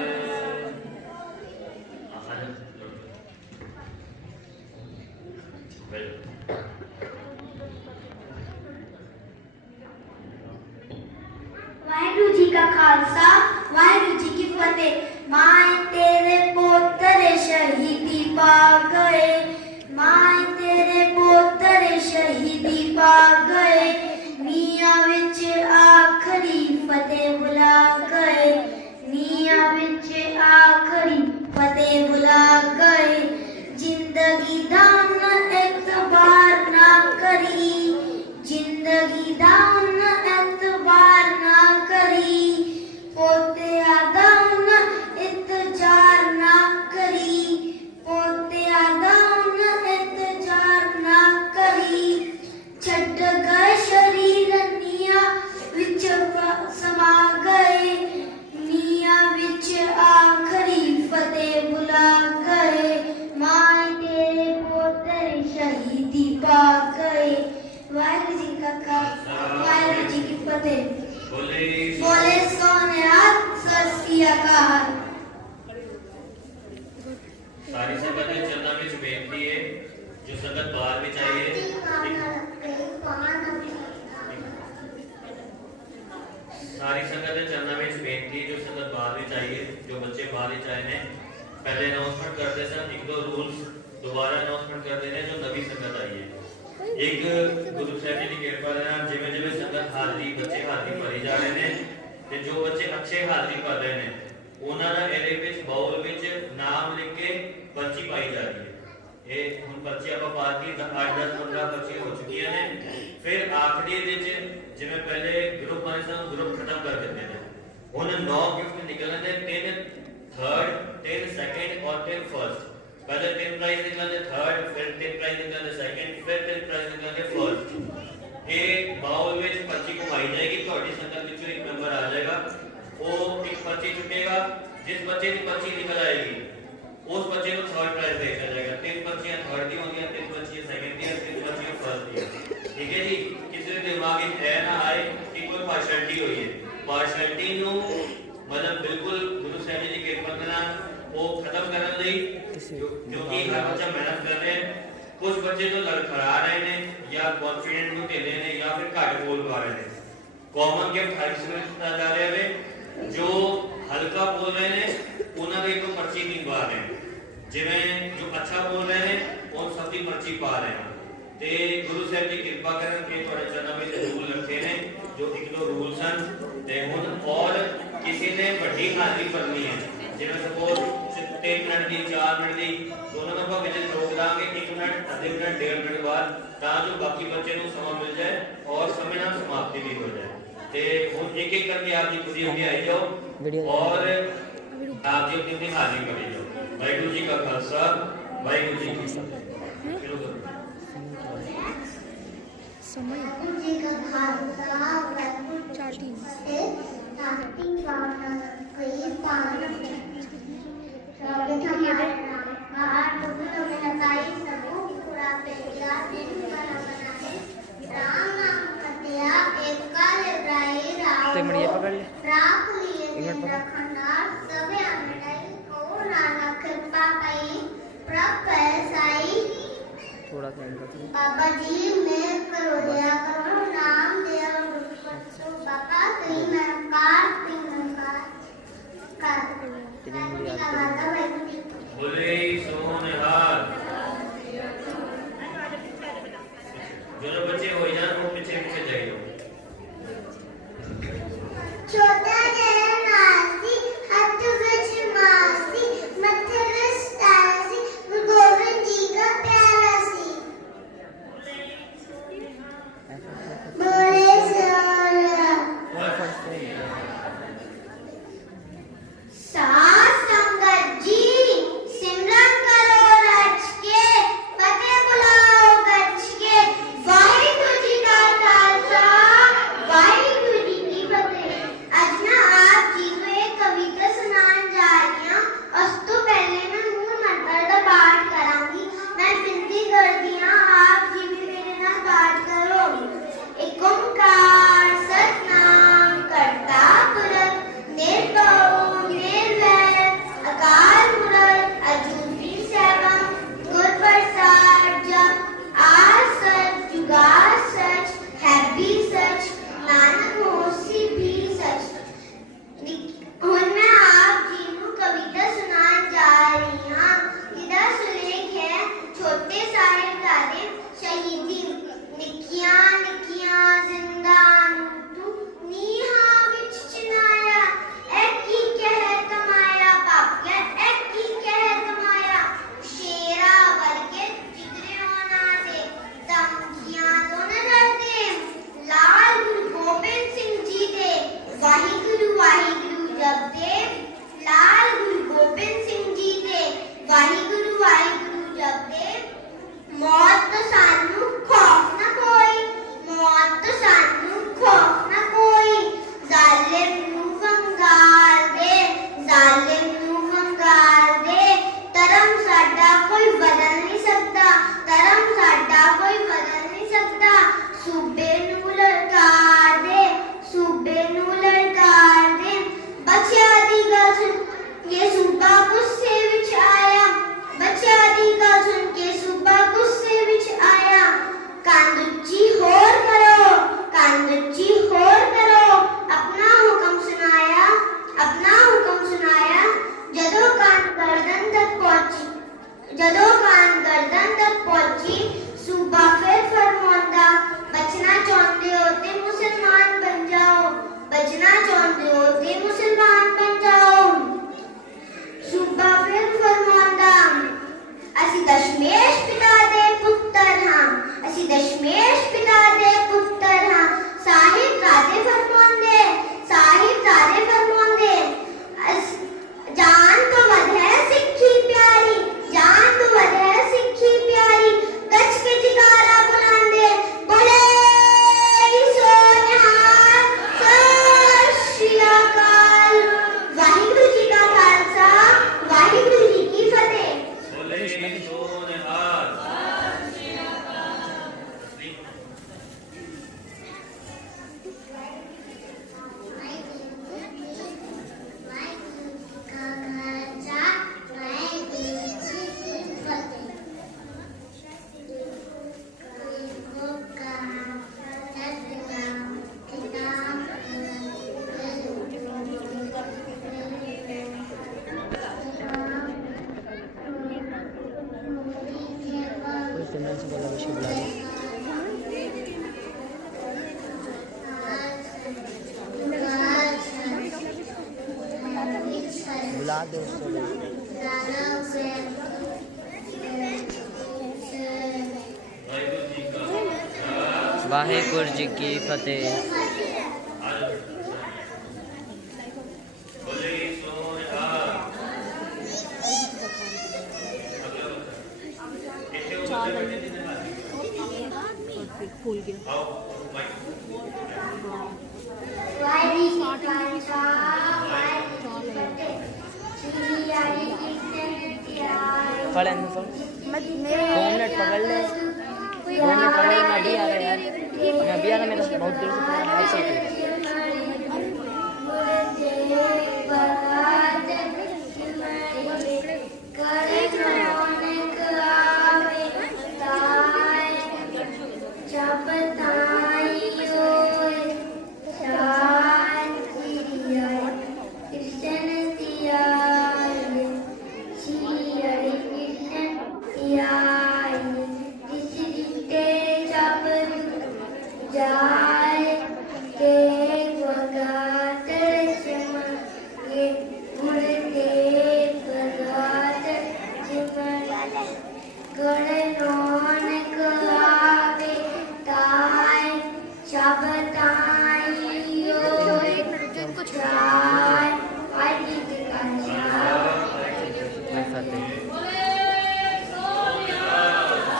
का खालसा वाहिगुरु जी की फतेह। माए तेरे पोतरे शहीदी पा गए, माए तेरे पोतरे शहीदी पा गए, नीया विच आखरी फतेह बुला गए, नीया विच आखरी फतेह बुला गए। जिंदगी दान एतबार ना करी, जिंदगी दान एतबार ना करी, पोते आदान इतजार ना करी, पोते आदान इतजार ना करी। छड्ड गए शरीर निया विच समा गए, निया विच आखरी फतेह बुला गए, माए तेरे पोतरे शहीदी पा गए। वाहिगुरु जी का खालसा वाहिगुरु जी की फतेह। बोले सोने हाथ सस्ती अकाल। सारी संगत के चरणों में बेनती है, जो संगत बाहर भी चाहिए, सारी संगत के चरणों में बेनती है, जो संगत बाहर भी चाहिए, जो बच्चे बाहर ही चाहे पहले अनाउंसमेंट करते सन, एक दो रूल्स दोबारा अनाउंसमेंट कर देने जो नवी संगत आई है। एक गुरु साहब जी की कृपा ਦੇ ਨਾਲ ਜਿਵੇਂ ਜਿਵੇਂ ਸੰਗਤ ਹਾਜ਼ਰੀ ਬੱਚੇ ਹਾਜ਼ਰੀ ਭਰੀ ਜਾ ਰਹੇ ਨੇ ਤੇ ਜੋ ਬੱਚੇ ਅੱਛੇ ਹਾਜ਼ਰੀ ਭਰ ਰਹੇ ਨੇ ਉਹਨਾਂ ਦਾ ਇਹਦੇ ਵਿੱਚ ਬਾਉਲ ਵਿੱਚ ਨਾਮ ਲਿਖ ਕੇ ਪਰਚੀ ਪਾਈ ਜਾ ਰਹੀ ਹੈ। ਇਹ ਹੁਣ ਪਰਚੀ ਆਪਾਂ ਪਾ ਕੇ 8-10 15 ਪਰਚੀਆਂ ਹੋ ਚੁੱਕੀਆਂ ਨੇ। ਫਿਰ ਆਖਰੀ ਵਿੱਚ ਜਿਵੇਂ ਪਹਿਲੇ ਗਰੁੱਪ ਵਾਲੇ ਸਨ ਗਰੁੱਪ ਖਤਮ ਕਰ ਦਿੰਦੇ ਨੇ, ਹੁਣ 9 ਗਿਫਟ ਨਿਕਲਣੇ ਨੇ, 3 थर्ड 3 सेकंड और 3 फर्स्ट। पहले 3 प्राइज निकलने थर्ड, फिर 3 प्राइज निकलने सेकंड, फिर 3 प्राइज निकलने फर्स्ट। ये बाउल में पर्ची घुमाई जाएगी, ਤੁਹਾਡੀ संगत ਵਿੱਚੋਂ एक नंबर आ जाएगा, वो एक पर्ची छुटेगा, जिस बच्चे की पर्ची निकल आएगी उस बच्चे को थर्ड प्राइज दिया जाएगा। 3 पर्चियां थर्ड की होंगी, 3 पर्चियां सेकंड की, 3 पर्चियां फर्स्ट की। ठीक है जी, किसी के दिमाग में है ना आए कि कोई पार्शियलिटी हुई है, पार्शियलिटी नु मतलब बिल्कुल गुरु साहब जी की कृपा के नाल वो खत्म करने ਲਈ क्योंकि हर बच्चा मेहनत कर रहे हैं। कुछ बच्चे तो लड़खड़ा रहे हैं या कॉन्फिडेंट ਨੂੰ ਢਿੱਲੇ ਨੇ या फिर ਘੱਟ ਬੋਲ ਪਾ ਰਹੇ ਨੇ। ਕਾਮਨ ਗਿਫਟ ਹਰ ਕਿਸੇ ਨੂੰ ਦਿੱਤਾ ਜਾ ਰਿਹਾ ਹੈ, ਜੋ ਹਲਕਾ ਬੋਲ ਰਹੇ ਨੇ ਉਹਨਾਂ ਦੇ ਤੋਂ ਪਰਚੀ ਨਹੀਂ ਪਾ ਰਹੇ, ਜਿਵੇਂ ਜੋ ਅੱਛਾ ਬੋਲ ਰਹੇ ਨੇ ਉਹ ਸਭ ਦੀ ਪਰਚੀ ਪਾ ਰਹੇ ਹਨ। ਤੇ ਗੁਰੂ ਸਾਹਿਬ ਜੀ ਕਿਰਪਾ ਕਰਨ ਕਿ ਤੁਹਾਡੇ ਚਰਨਾਂ ਵਿੱਚ ਰੂਲ ਰੱਖੇ ਨੇ, ਜੋ ਇੱਕ ਦੋ ਰੂਲ ਸਨ। ਤੇ ਹੁਣ ਔਰ किसी ने बड़ी हाजिरी भरनी है, जिवें सपोज 3 मिनट की 4 मिनट की दोनों में ਆਪਾਂ ਵਿਜਿਟ ਰੋਕ ਦਾਂਗੇ, 1 ਮਿੰਟ ਅੱਧੇ ਮਿੰਟ 1.5 ਮਿੰਟ ਬਾਅਦ, ਤਾਂ ਜੋ ਬਾਕੀ ਬੱਚੇ ਨੂੰ ਸਮਾਂ ਮਿਲ ਜਾਏ और समय ਨਾਲ समाप्ति भी हो जाए। ਤੇ ਹੁਣ ਇੱਕ ਇੱਕ ਕਰਕੇ ਆਪ ਜੀ ਖੁਦ ਹੀ ਆਈ ਜਾਓ और आप जी अपनी हाजिरी करी जाओ। वाहिगुरु जी का खालसा वाहिगुरु जी की फतेह। चलो वाहिगुरु जी का खालसा वाहिगुरु जी की फतेह। नाती वाला कोई पावन रब हमारा कार तुम में लगाई सबू पूरा पेटिया दिन बना बनाए राम नाम कटिया एक काल इब्राहिम राख लिए रखना सबे अनड़ाई को नाना कृपा कई प्रभ पैसाई थोड़ा सा बाबा जी मैं करो दया करो नाम दिया बच्चों बाबा कहीं मैं कार बोले सोनहार। जो बच्चे हो जाए वो पीछे पीछे जाइए। छोटा नासी हाथ विच मासी मथे विच तासी गुरु गोविंद जी का प्यारा सी। याद है उसको लेके। वाहिगुरु जी की फतेह। बोले सोनिहार। इतने ऊपर बैठे थे ना। फूल गया। आओ माइक। पढ़ 2 मिनट पकड़ ले, 2 मिनट पकड़ ले। मैं अभी आ रहा यार, मैं अभी आ रहा, मेरा बहुत देर से पढ़ रहा है।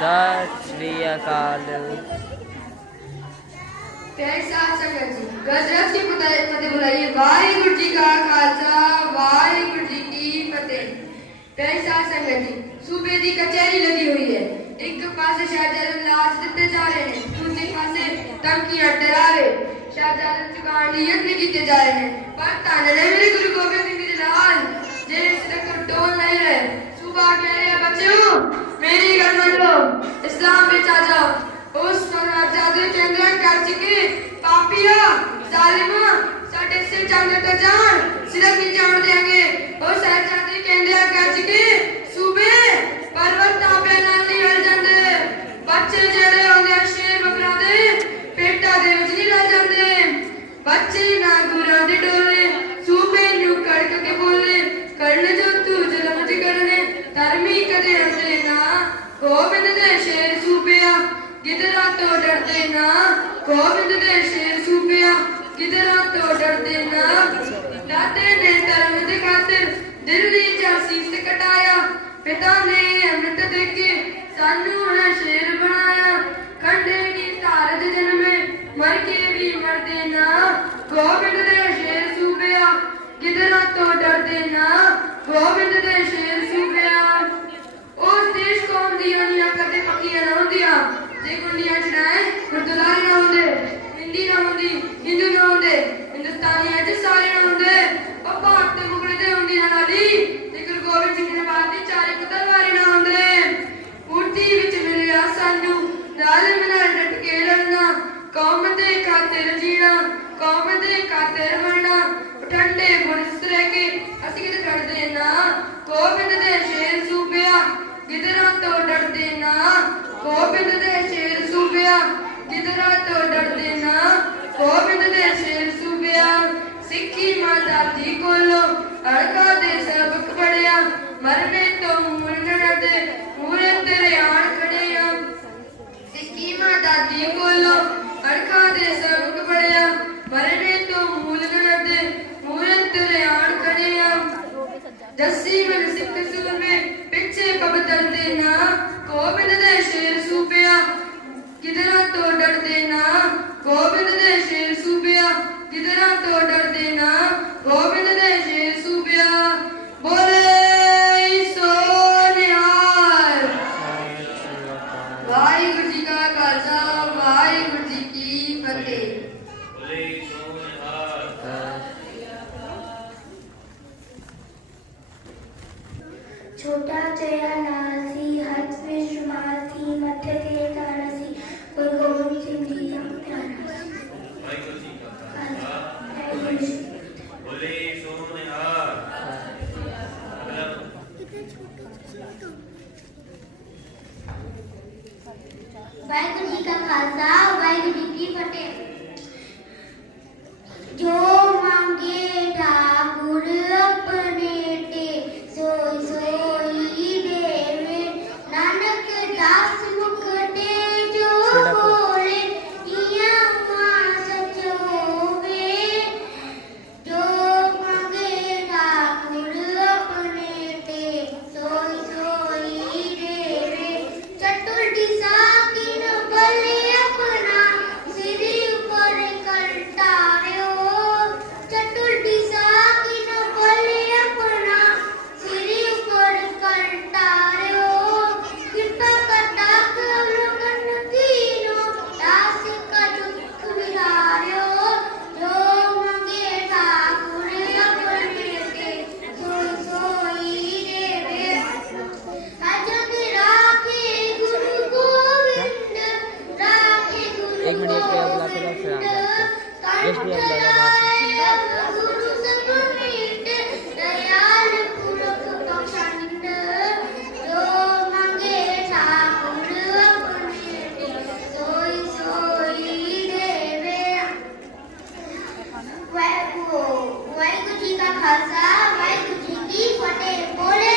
सत श्री अकाल। प्यारे साथ संगत जी, गजरस की फतेह बुलाइए। वाहिगुरु जी का खालसा, वाहिगुरु जी की फतेह। प्यारे साथ संगत जी, सूबे की कचहरी लगी हुई है। एक पासे शहजादे लाश दिते जा रहे हैं, दूसरे पासे धमकियां डरावे शहजादे चुकाने के यत्न किए जा रहे हैं। पर ताने मेरे गुरु गोबिंद सिंह जी लाल जे सिर्फ टोल नहीं रहे। सुबह कह रहे हैं बच्चों, मेरी गल मान लो, इस्लाम में आ जाओ। उस शहजादे के अंदर कर चुके पापिया जालिमा साडे सिर जाने तो जान सिर्फ नहीं जान देंगे। उस शहजादे के अंदर कर चुके सूबे पर्वत तापे नाल नहीं हल जाते। बच्चे जेड़े होंगे शेर बकरा दे पेटा दे विच नहीं रह जाते। बच्चे ना गुरा दे डोले सूबे न्यू कड़क के बोले करने जो तू जलम च करने धर्मी कदे हंसे ना। गोबिंद दे शेर सूबिया गिदरा तो डरते ना। गोबिंद दे शेर सूबिया गिदरा तो डरते ना। दाते ने धर्म दे खातिर दिल्ली जा शीश कटाया। पिता ने अमृत देके सानू है शेर बनाया। खंडे की तारज जन्मे मर के भी मर देना। गोबिंद दे शेर सूबिया गिदरा तो डरते ना। गोबिंद दे शेर सूबिया उस देश कौम दी दुनिया कदे पक्कियां ना होंदियां। जे गुंडियां चढ़ाए गुरदुआरे ना होंदे, हिंदी ना होंदी, हिंदू ना होंदे, हिंदुस्तानी अज सारे ना होंदे। और भारत दे मुगले दे होंदी ना लाली ते गुरु गोबिंद सिंह ने बात दी चारे तलवारे ना होंदे। उर्दी विच मिलिया सानू जालिम नाल डट के लड़ना। कौम दे खातिर जीना, कौम दे खातिर मरना। ठंडे बुरस रह के असि किते डरदे ना। गोबिंद दे शेर सूबिया गिदरा तो डरदे ना। गोबिंद दे शेर सूबिया गिदरा तो डरदे ना। गोबिंद दे शेर सूबिया सिक्खी माता दी कोलो अड़का दे सबक पढ़िया। मरने तो मूल न डरदे मूरे तेरे आण खड़िया। सिक्खी माता दी कोलो अड़का दे सबक पढ़िया। मरने तो मूल न डरदे मूरे तेरे आण खड़िया। दसी मन सिख सूबे पिछे पबदल देना। गोबिंद दे शेर सूबिया गिदरा तो डर देना। गोबिंद दे शेर सूबिया गिदरा तो डर देना। गोबिंद दे शेर सूबिया बोले सोनिहार। वाहिगुरु जी का खालसा, वाहिगुरु जी की फतेह। बोले सोनिहार। छोटा चेहरा नासी हाथ में शुमार थी मथे के तारसी गुरु गोबिंद सिंह जी का प्यारा। वाहिगुरु जी का खालसा, बोले सोनिहार। वाहिगुरु जी का खालसा, वाहिगुरु जी की फतेह। जो मांगे ठाकुर अपने टेक और फिर हम बैठते हैं। गेस्ट भी हम लाला बाहर से। ਵਾਹਿਗੁਰੂ ਜੀ ਕਾ ਖਾਲਸਾ ਵਾਹਿਗੁਰੂ ਜੀ ਕੀ ਫਤਿਹ ਬੋਲੇ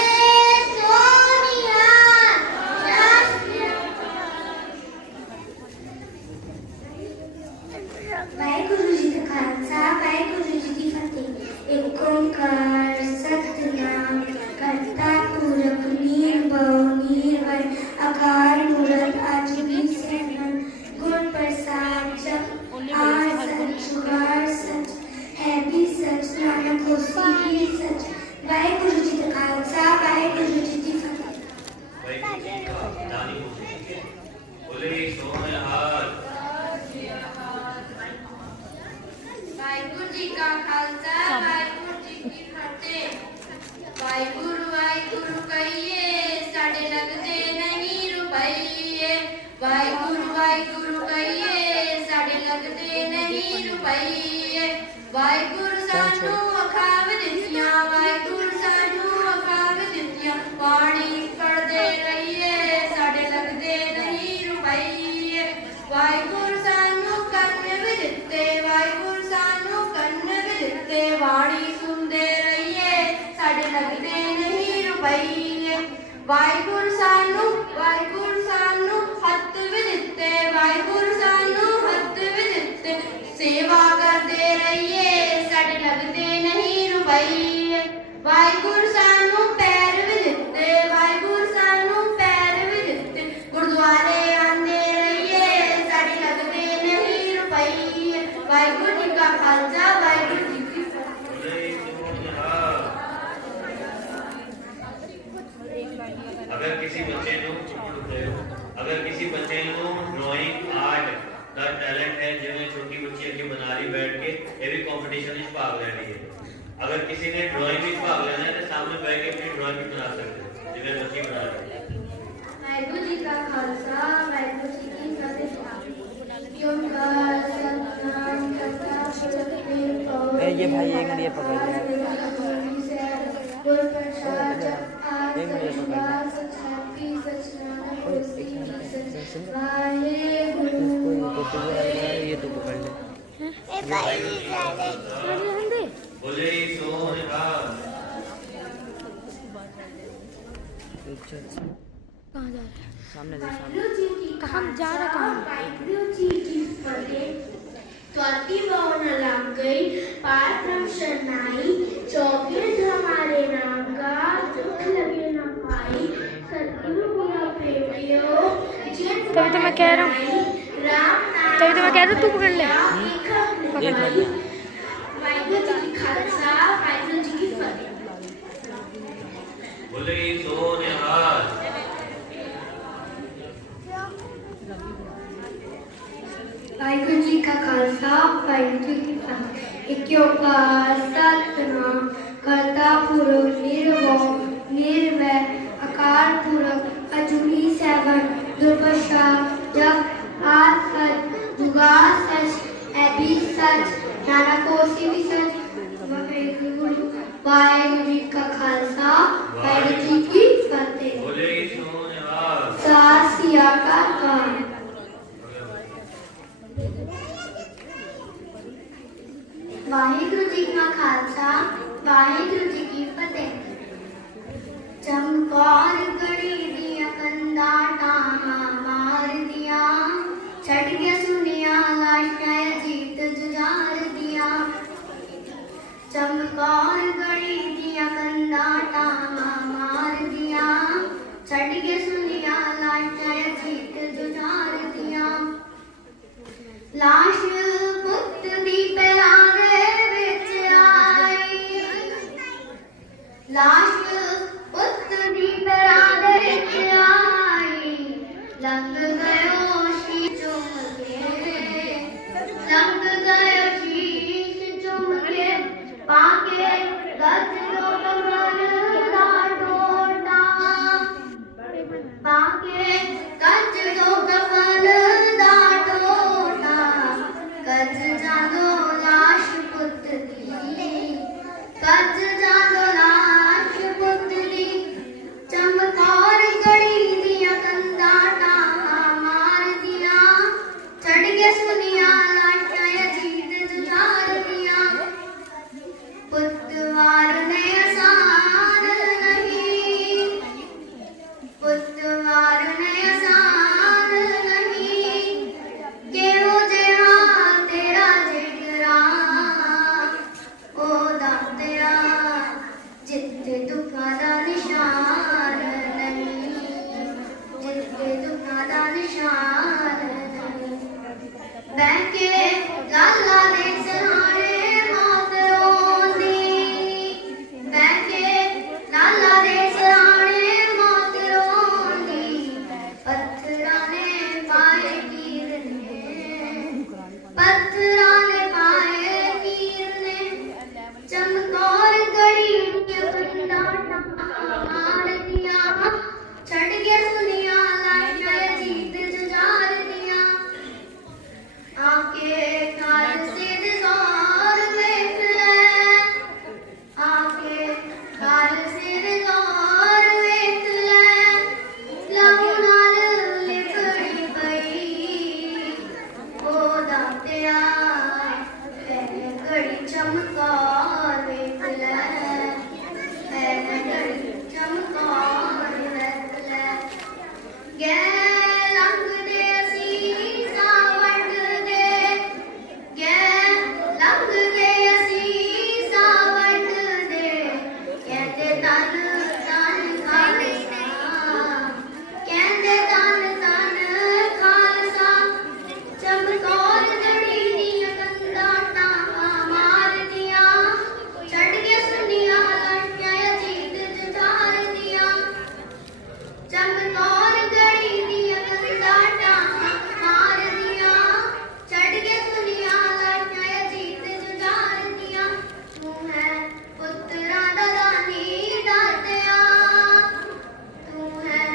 ਸੋਨਿਆ ਵਾਹਿਗੁਰੂ ਜੀ ਕਾ ਖਾਲਸਾ ਵਾਹਿਗੁਰੂ ਜੀ ਕੀ ਫਤਿਹ ਏਕ ਓੰਕਾਰ ਸਤਿਨਾਮ ਕਰਤਾ ਪੁਰਖ ਨਿਰਭਉ ਨਿਰਵੈਰ ਅਕਾਲ ਮੂਰਤ ਅਜੂਨੀ ਸੈਭੰ ਗੁਰ ਪ੍ਰਸਾਦ ਜਪ ਆਦ ਸਚ ਜੁਗਾਦ ਸਚ है भी सच नानक होसी भी सच वाहिगुरु जी का खालसा वाहिगुरु जी की फतेह वाहिगुरु जी का दानी बोले सोनिहाल ਵਾਹਿਗੁਰੂ ਜੀ ਕਾ ਖਾਲਸਾ ਵਾਹਿਗੁਰੂ ਜੀ ਕੀ ਫਤਿਹ ਵਾਹਿਗੁਰੂ ਵਾਹਿਗੁਰੂ ਕਹੀਏ ਸਾਡੇ ਲੱਗਦੇ ਨਹੀਂ ਰੁਪਈਏ ਵਾਹਿਗੁਰੂ ਵਾਹਿਗੁਰੂ ਕਹੀਏ ਸਾਡੇ ਲੱਗਦੇ ਨਹੀਂ ਰੁਪਈਏ ਵਾਹਿਗੁਰੂ ਸਾਨੂੰ ਅਖਾਵ ਦਿੱਤੀਆਂ ਵਾਹਿਗੁਰੂ ਸਾਨੂੰ ਅਖਾਵ ਦਿੱਤੀਆਂ ਬਾਣੀ ਪੜ੍ਹਦੇ ਰਹੀਏ ਸਾਡੇ ਲੱਗਦੇ ਨਹੀਂ ਰੁਪਈਏ ਵਾਹਿਗੁਰੂ ਸਾਨੂੰ ਕੰਨ ਵੀ ਦਿੱਤੇ ਵਾਹਿਗੁਰੂ ਸਾਨੂੰ ਕੰਨ ਵੀ ਦਿੱਤੇ ਬਾਣੀ ਸੁਣਦੇ ਰਹੀਏ ਸਾਡੇ ਲੱਗਦੇ ਨਹੀਂ ਰੁਪਈਏ ਵਾਹਿਗੁਰੂ ਸਾਨੂੰ ਹੱਥ ਵੀ ਦਿੱਤੇ ਵਾਹਿਗੁਰੂ ਸਾਨੂੰ ਹੱਥ ਵੀ ਦਿੱਤੇ ਸੇਵਾ ਕਰਦੇ ਰਹੀਏ ਸਾਡੇ ਲੱਗਦੇ ਨਹੀਂ ਰੁਪਈਏ ਵਾਹਿਗੁਰੂ ਸਾਨੂੰ ਪੈਰ ਵੀ ਦਿੱਤੇ ਵਾਹਿਗੁਰੂ ਸਾਨੂੰ ਪੈਰ ਵੀ ਦਿੱਤੇ ਗੁਰਦੁਆਰੇ ਆਂਦੇ ਰਹੀਏ ਸਾਡੇ ਲੱਗਦੇ ਨਹੀਂ ਰੁਪਈਏ ਵਾਹਿਗੁਰੂ ਜੀ ਕਾ ਖਾਲਸਾ ਵਾਹਿਗੁਰੂ ਜੀ ਕੀ ਫਤਿਹ ਅਗਰ ਕਿਸੇ ਬੱਚੇ ਨੂੰ ਡਰਾਇੰਗ ਆਰਟ ਦਾ ਟੈਲੈਂਟ ਹੈ ਜਿਵੇਂ ਛੋਟੀ ਬੱਚੀ ਅੱਗੇ ਬਣਾ ਰਹੀ ਬੈਠ ਕੇ ਇਹ ਵੀ ਕੰਪੀਟੀਸ਼ਨ ਵਿੱਚ ਭਾਗ ਲੈਣੀ ਹੈ ਅਗਰ ਕਿਸੇ ਨੇ ਡਰਾਇੰਗ ਵਿੱਚ ਭਾਗ ਲੈਣਾ ਹੈ ਤਾਂ ਸਾਹਮਣੇ ਬੈਠ ਕੇ ਆਪਣੀ ਡਰਾਇੰਗ ਵੀ ਬਣਾ ਸਕਦੇ ਹੋ ਜਿਵੇਂ ਬੱਚੀ ਬਣਾ ਰਹੀ ਹੈ ਵਾਹਿਗੁਰੂ ਜੀ ਕਾ ਖਾਲਸਾ ਵਾਹਿਗੁਰੂ ਜੀ ਕੀ ਫਤਿਹ ਓੰਕਾਰ ਸਤਿਨਾਮ ਕਰਤਾ ਪੁਰਖ ਨਿਰਭਉ ये भाई एक मिनट ये पकड़ ले गुर प्रसाद आद एक मिनट ये पकड़ ले सच हैप्पी सच नानक होसी सच सुन वाहिगुरु इसको ये तो पकड़ ले बोले सोनिहाल कहाँ जा रहे हैं सामने देख सामने वाहिगुरु जी की कहाँ जा रहा कहाँ वाहिगुरु जी की फतेह स्वाति बहु न लग गई पार ब्रह्म शरणाई चौकिट हमारे नाम का दुख लगे न पाई सतगुरु गुरु प्रेमियो तभी तो मैं कह रहा हूँ तभी तो मैं कह रहा हूँ तू पकड़ ले एक मिनट वाहिगुरु जी की खालसा वाहिगुरु जी की फतेह बोले सोनिहाल वाहिगुरु जी का खालसा वाहिगुरु जी की फतेह एक ओंकार सतनाम करता पुरख निरभਉ निरवैर अकाल पुरख अजूनी सैभं गुर प्रसाद जप आद सच जुगाद सच है भी सच नानक होसी भी सच वाहिगुरु जी का खालसा वाहिगुरु जी की फतेह बोले सोनिहाल सात श्री अकाल वाहिगुरु जी का खालसा वाहिगुरु जी की फतेह चमकौर गड़ी दिया कंधा टामा मार दिया छट गया सुनिया लाशाय जीत जुझार दिया चमकौर गड़ी दिया कंधा टामा मार दिया छट गया सुनिया लाशाय जीत जुझार दिया लाश पुत दी पैरारे विच आई लाश पुत दी पैरारे विच आई लग गयो शीश चुम के लग गयो शीश चुम के पाके गज लो कमर दा टोटा पाके गज लो कमर दा टोटा कज जादो लाश पुत दी कज जादो लाश पुत दी चमकौर गड़ी दिया कंधा टांगा मार दिया चढ़ के सुनिया लाशाया जीत जुझार दिया पुतवार ने आसान नहीं पुतवार ने आसान नहीं केहो जिहा तेरा जिगरा ओ दातिया जिथे दुखां दा निशान नहीं जिथे दुखां दा निशान नहीं बैके लाला दे सहारे मौत रोंदी बैके लाला दे सहारे मौत रोंदी पत्थरां ने पाए कीर ने पत्थरां ने पाए कीर ने चमकौर गड़ी कंधा मार दिया छड़ के सुनिया लाशाया जीत जुझार दिया आके खाल सिर जोर वेख ले आके खाल सिर जोर वेख ले लहू नाल लिपड़ी पई ओ दातिया है घड़ी चमकौर वेख ले है घड़ी चमकौर वेख ले गै रंग दे असीसा वंड दे गै रंग दे असीसा वंड दे कहते तन तन खालसा कहते तन तन खालसा चमकौर गड़ी दिया कंधा टांगा मार दिया छड़ के सुनिया लाशाया जीत जुझार दिया चमकौर गड़ी दिया कंधा टांगा मार दिया छड़ के सुनिया लाशाया जीत जुझार दिया तू है पुत्रा दा दानी दातिया तू है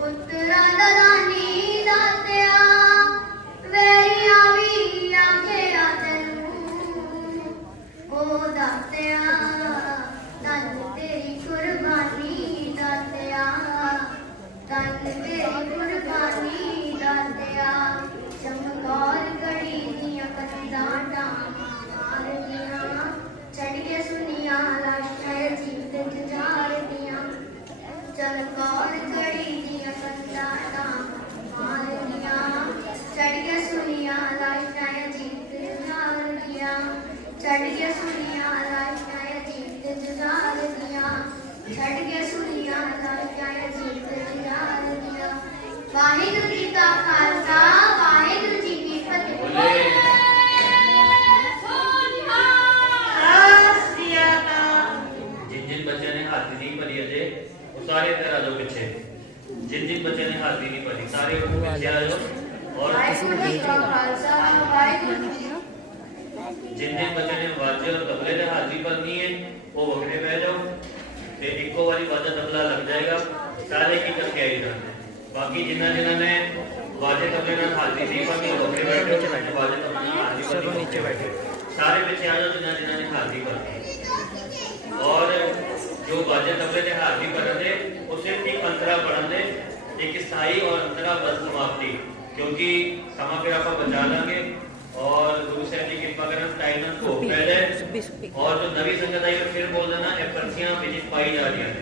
पुत्रा दा दानी दातिया वैरिया भी आखे आ तैनू ओ दातिया धन तेरी कुर्बानी दातिया धन तेरी कुर्बानी दातिया चमकौर गड़ी दिया कंधा टांगा मार दिया चढ़ के सुनिया लाशाया जीत जुझार दिया चमकौर गड़ी दिया कंधा टांगा मार दिया चढ़ के सुनिया लाशाया जीत जुझार दिया चढ़ के सुनिया लाशाया जीत जुझार दिया चढ़ के सुनिया लाशाया जीत जुझार दिया वाहिगुरू जी का खालसा वाहिगुरू जी की फतेह जिन जिन बच्चों ने हाथी नहीं भरी अजे वो सारे इधर आ जाओ पीछे जिन जिन बच्चों ने हाथी नहीं भरी सारे पीछे आ जाओ और वाहिगुरू जी का खालसा वाहिगुरू जी जिन जिन बच्चों ने वाद्य और तबले ने हाथी भरनी है वो वखरे बह जाओ ते इको वाली वाद्य तबला लग जाएगा सारे की करके आई जाते बाकी जिन्ना जिन्ना ने वाद्य तबले ने हाथी नहीं भरनी वो वखरे बैठे वाद्य तबले ने हाथी भरनी नीचे बैठे सारे पीछे आ जाओ जिन्ना जिन्ना ने हाथी भरनी और जो वाद्य तबले ने हाथी भर दे उसे एक अंतरा पढ़न दे एक स्थाई और अंतरा बस समाप्ति क्योंकि समा फिर आप बचा लेंगे और गुरु साहब की कृपा करें टाइम को पहले और जो नवी संगत आई फिर बोल देना ये पर्चियां विजिट पाई जा रही हैं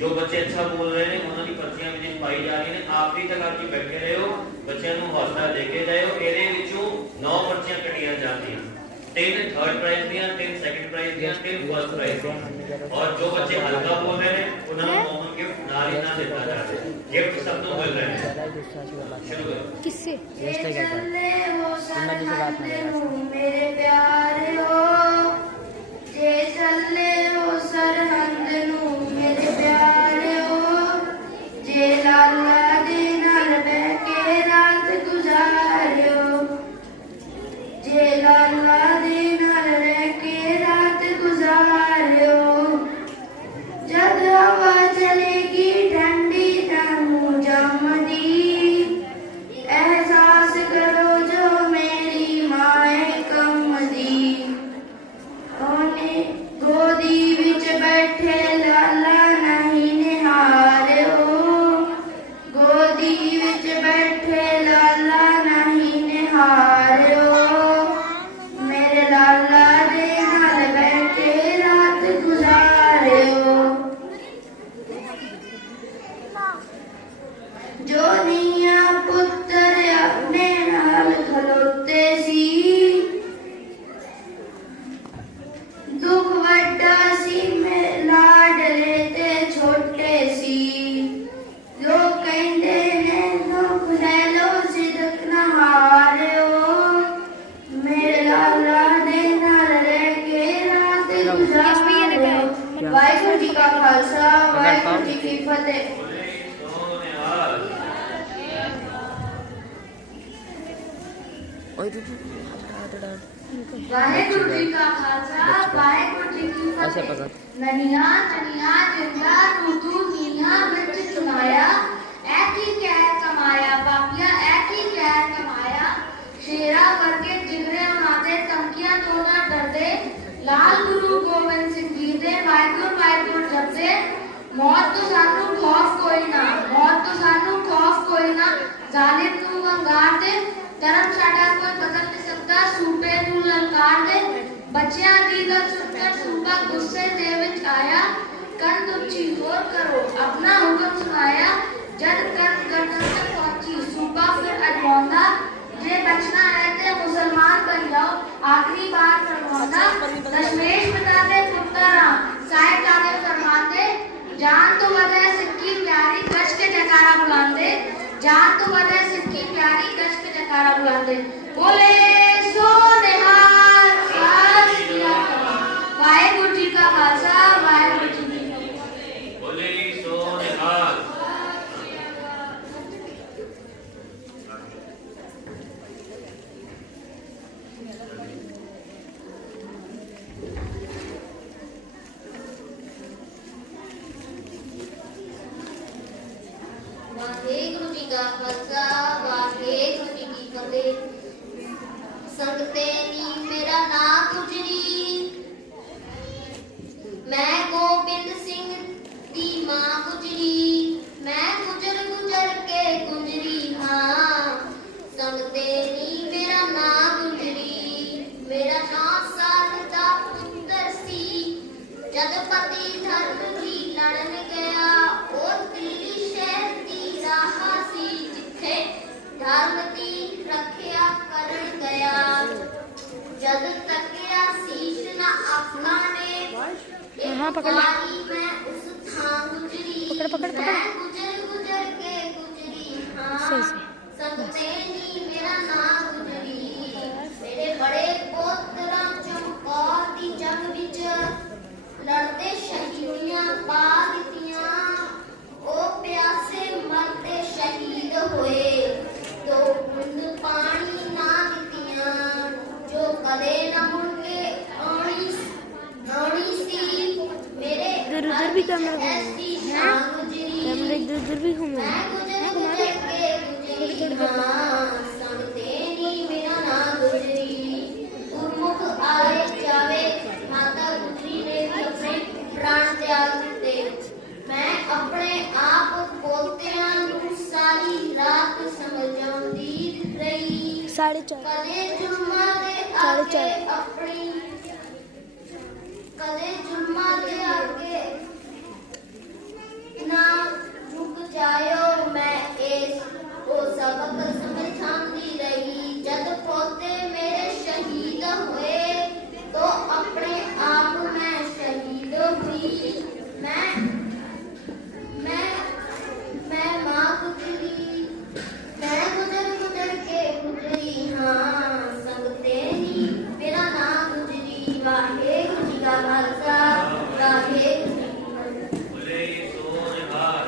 जो बच्चे अच्छा बोल रहे हैं उन्होंने पर्चियां विजिट पाई जा रही हैं आखिरी तक आपकी बैठे रहे हो बच्चों को हौसला देके जाओ ਇਹਦੇ ਵਿੱਚੋਂ 9 पर्चियां कटियां जाती हैं 3 थर्ड प्राइज दिया 3 सेकंड प्राइज दिया 3 फर्स्ट प्राइज दिया और जो बच्चे हल्का बोल रहे हैं उन्हें कॉमन गिफ्ट नाल ही ना देता जा रहा है गिफ्ट सब तो मिल रहे हैं शुरू करो किससे चले हो सरहद नूं मेरे प्यार हो जे चले हो सरहद नूं मेरे प्यार हो जे लाला दे नाल बैठ के रात गुजारियो जे लाला दे नाल रह के रात गुजारियो जद हवा चलेगी ठंडी तनू जमदी एहसास करो जो मेरी माए का फतेह। बोले सोनिहाल। वाहेगुरु जी का खालसा वाहेगुरु जी की ऐसे फतेह। पकड़। ननिया चनिया जिंदा तू नीहा विच चुनाया ऐकी कहर कमाया पापिया ऐकी कहर कमाया शेरा वर्गे जिगरे उनाते धमकियां तो ना डरदे लाल गुरु गोबिंद सिंह जी दे वाहिगुरु जपदे मौत तो सानू खौफ कोई ना मौत तो सानू खौफ कोई ना जालिम तू वंगार दे धर्म साडा कोई बदल नहीं सकता सूबे ਨੂੰ ਲਲਕਾਰ ਦੇ ਬੱਚਿਆਂ ਦੀ ਗੱਲ ਸੁਣकर ਸੂਬਾ ਗੁੱਸੇ ਦੇ ਵਿੱਚ ਆਇਆ ਕੰਧ ਉੱਚੀ ਹੋਰ ਕਰੋ ਆਪਣਾ ਹੁਕਮ ਸੁਣਾਇਆ ਜਦ ਕੰਧ ਗਰਦਨ ਤੱਕ ਪਹੁੰਚੀ ਸੂਬਾ ਫਿਰ ਅਜਵਾਉਂਦਾ ਜੇ ਬਚਣਾ ਹੈ ਤੇ ਮੁਸਲਮਾਨ ਬਣ ਜਾਓ ਆਖਰੀ ਬਾਰ ਫਰਮਾਉਂਦਾ ਦਸ਼ਮੇਸ਼ ਪਿਤਾ ਦੇ ਪੁੱਤਰ ਸਾਹਿਬ ਜਾਦੇ ਫਰਮਾਉਂਦੇ ਜਾਨ ਤੋਂ ਵਧੇ ਸਿੱਕੀ ਪਿਆਰੀ ਕਸ਼ ਕੇ ਜਕਾਰਾ ਬੁਲਾਉਂਦੇ ਜਾਨ ਤੋਂ ਵਧੇ ਸਿੱਕੀ ਪਿਆਰੀ ਕਸ਼ ਕੇ ਜਕਾਰਾ ਬੁਲਾਉਂਦੇ ਬੋਲੇ ਸੋ ਨਿਹਾਲ ਸਤਿ ਸ਼੍ਰੀ ਅਕਾਲ ਵਾਹਿਗੁਰੂ ਜੀ ਕਾ ਖਾਲਸਾ ਵਾਹਿਗੁਰੂ ਜੀ ਕੀ ਫਤਿਹ। बोले सोनिहाल। ਵਾਹਿਗੁਰੂ ਜੀ ਕਾ ਖਾਲਸਾ ਵਾਹਿਗੁਰੂ ਜੀ ਕੀ ਫਤਿਹ। ਸੰਗਤੇ ਨੀ ਮੇਰਾ ਨਾਂ ਗੁਜਰੀ ਮੈਂ ਗੋਬਿੰਦ ਸਿੰਘ ਦੀ ਮਾਂ ਗੁਜਰੀ ਮੈਂ ਗੁਜਰ ਗੁਜਰ ਕੇ ਗੁਜਰੀ ਹਾਂ ਸੰਗਤੇ ਨੀ ਮੇਰਾ ਨਾਂ ਗੁਜਰੀ ਮੇਰਾ ਨਾਂ ਸਾਧ ਦਾ ਪੁੱਤਰ ਸੀ ਜਦ ਪਤੀ ਧਰਮ ਜੀ ਲੜਨ ਗਿਆ ਉਹ ਦਿੱਲੀ ਸ਼ਹਿਰ ਦੀ ਰਾਹ ਸੀ ਜਿੱਥੇ ਧਰਮ ਦੀ ਰੱਖਿਆ ਕਰਨ ਗਿਆ ਜਦ ਤੱਕਿਆ ਸੀਸ ਨਾ ਆਪਣਾ ਨੇ हाँ, पकड़ ले। मैं उस थां गुजरी पकड़, पकड़, पकड़। मैं गुजर गुजर के गुजरी हाँ सही से। संगते नी मेरा नाम गुजरी मेरे बड़े पोतरा चमकौर दी जंग विच लड़ते शहीदियां पा दित्तियां ओ प्यासे मरते शहीद होए तो बूंद पानी ना दित्तियां जो कदे ना मुड़ के आनी सी मेरे इधर उधर भी कैमरा ऐसी शान गुजरी कैमरा इधर उधर भी घूमो मैं गुजर गुजर के गुजरी हाँ संगते नी मेरा नाम गुजरी गुरमुख आए जावे माता गुजरी ने भी अपने प्राण त्याग दिते मैं अपने आप पोतिਆਂ ਨੂੰ ਸਾਰੀ ਰਾਤ ਸਮਝਾਉਂਦੀ ਰਹੀ 4:30 ਕਦੇ ਜੁਰਮਾਂ ਦੇ ਸਾਢੇ ਅੱਗੇ ਚਾਰ। ਆਪਣੀ ਕਦੇ ਜੁਰਮਾਂ ਦੇ ਅੱਗੇ ਨਾ ਝੁਕ ਜਾਇਓ ਮੈਂ ਇਸ ਉਹ ਸਬਕ ਸਮਝਾਉਂਦੀ ਰਹੀ ਜਦ ਪੋਤੇ ਮੇਰੇ ਸ਼ਹੀਦ ਹੋਏ तो अपने आप में शहीद हुई मैं माँ गुजरी मैं गुजर गुजर के गुजरी हाँ संगते नी मेरा नाम गुजरी वाहेगुरु जी का खालसा वाहेगुरु जी की फतेह। बोले सोनिहाल।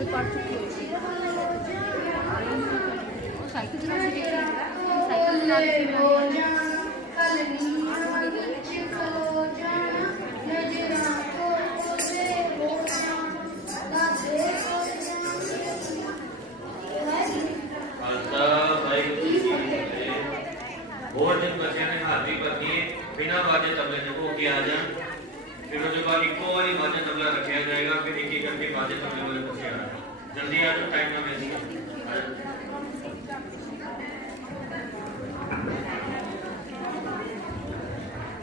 ਖਾਲਸਾ ਵਾਹਿਗੁਰੂ ਜੀ ਕੀ ਫਤਿਹ। ਹੋਰ ਜਨ ਬੱਚਿਆਂ ਨੇ ਹਾਜ਼ਰੀ ਭਰਨੀ ਬਿਨਾਂ ਬਾਜੇ ਤਬਲੇ ਦੇ ਹੋ ਕੇ ਆ ਜਾਣ। ਫਿਰ ਉਹਦੇ ਬਾਅਦ ਇੱਕੋ ਵਾਰੀ ਬਾਜਾ ਤਬਲਾ ਰੱਖਿਆ ਜਾਏਗਾ, ਫਿਰ ਇੱਕ ਇੱਕ ਕਰਕੇ ਬਾਜੇ ਤਬਲੇ ਵਾਲੇ ਬੱਚੇ ਆਣਾ। ਜਲਦੀ ਆ ਜਾਓ, ਟਾਈਮ ਨਾ ਵੇਸਟ ਕਰੋ।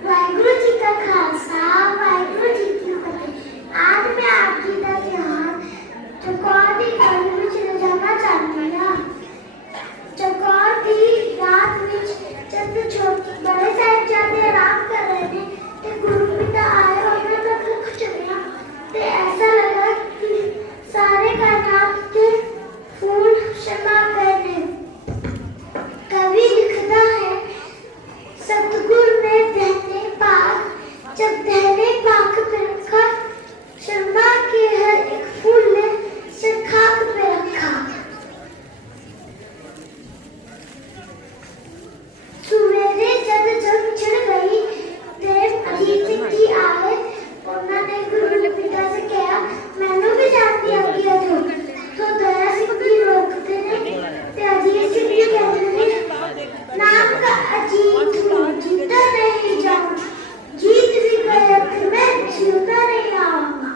वाहिगुरु जी का खालसा वाहिगुरु जी की फतेह। आज मैं आप जी का ध्यान चौकोर की गल में ले जाना चाहती हूँ। चौकोर की रात में जब बड़े साहिबजादे आराम कर रहे थे तो गुरु पिता आए और उन्होंने दुख चुनिया। तो ऐसा लगा कि सारे कायनात के फूल शर्मा गए थे। कवि लिखता है, सतगुर ने दहने पाक, जब दहने पाक पे रखा, शर्मा के हर एक फूल ने सिर खाक पे रखा। सवेरे जब जंग छिड़ गई, देव अजीत सिंह जी आए। उन्होंने गुरु पिता से कहा, मैनू भी जान दिया गया तो दया सिंह जी रोकते ने ते अजीत सिंह जी कहते ने, नाम का अजीत हूँ, जीता नहीं जाऊँ, जीत भी गया तो मैं जीता नहीं आऊंगा।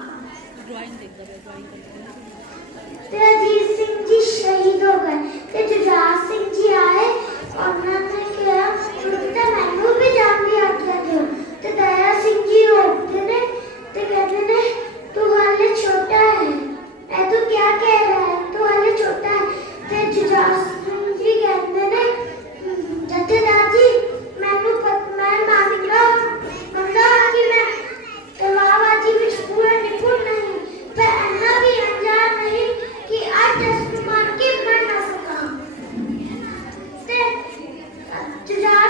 तो अजीत सिंह जी शहीद हो गए। तो जुझार सिंह जी आए और उन्होंने कहा, बेटा मैनू भी जान दी आज्ञा दो। तो दया सिंह जी रोकते ने तो कहते ने, तू हाले छोटा है, मैं तो क्या कह रहा है, तू हाले छोटा है। तो जुझार सिंह जी कहते ने, जथेदार जी मैनू मैं मानिका बंदा कि मैं तलवारबाजी विच पूरा निपुण नहीं, पर इन्ना भी अनजान नहीं कि आज दस मार के मर ना सका। ते जुझार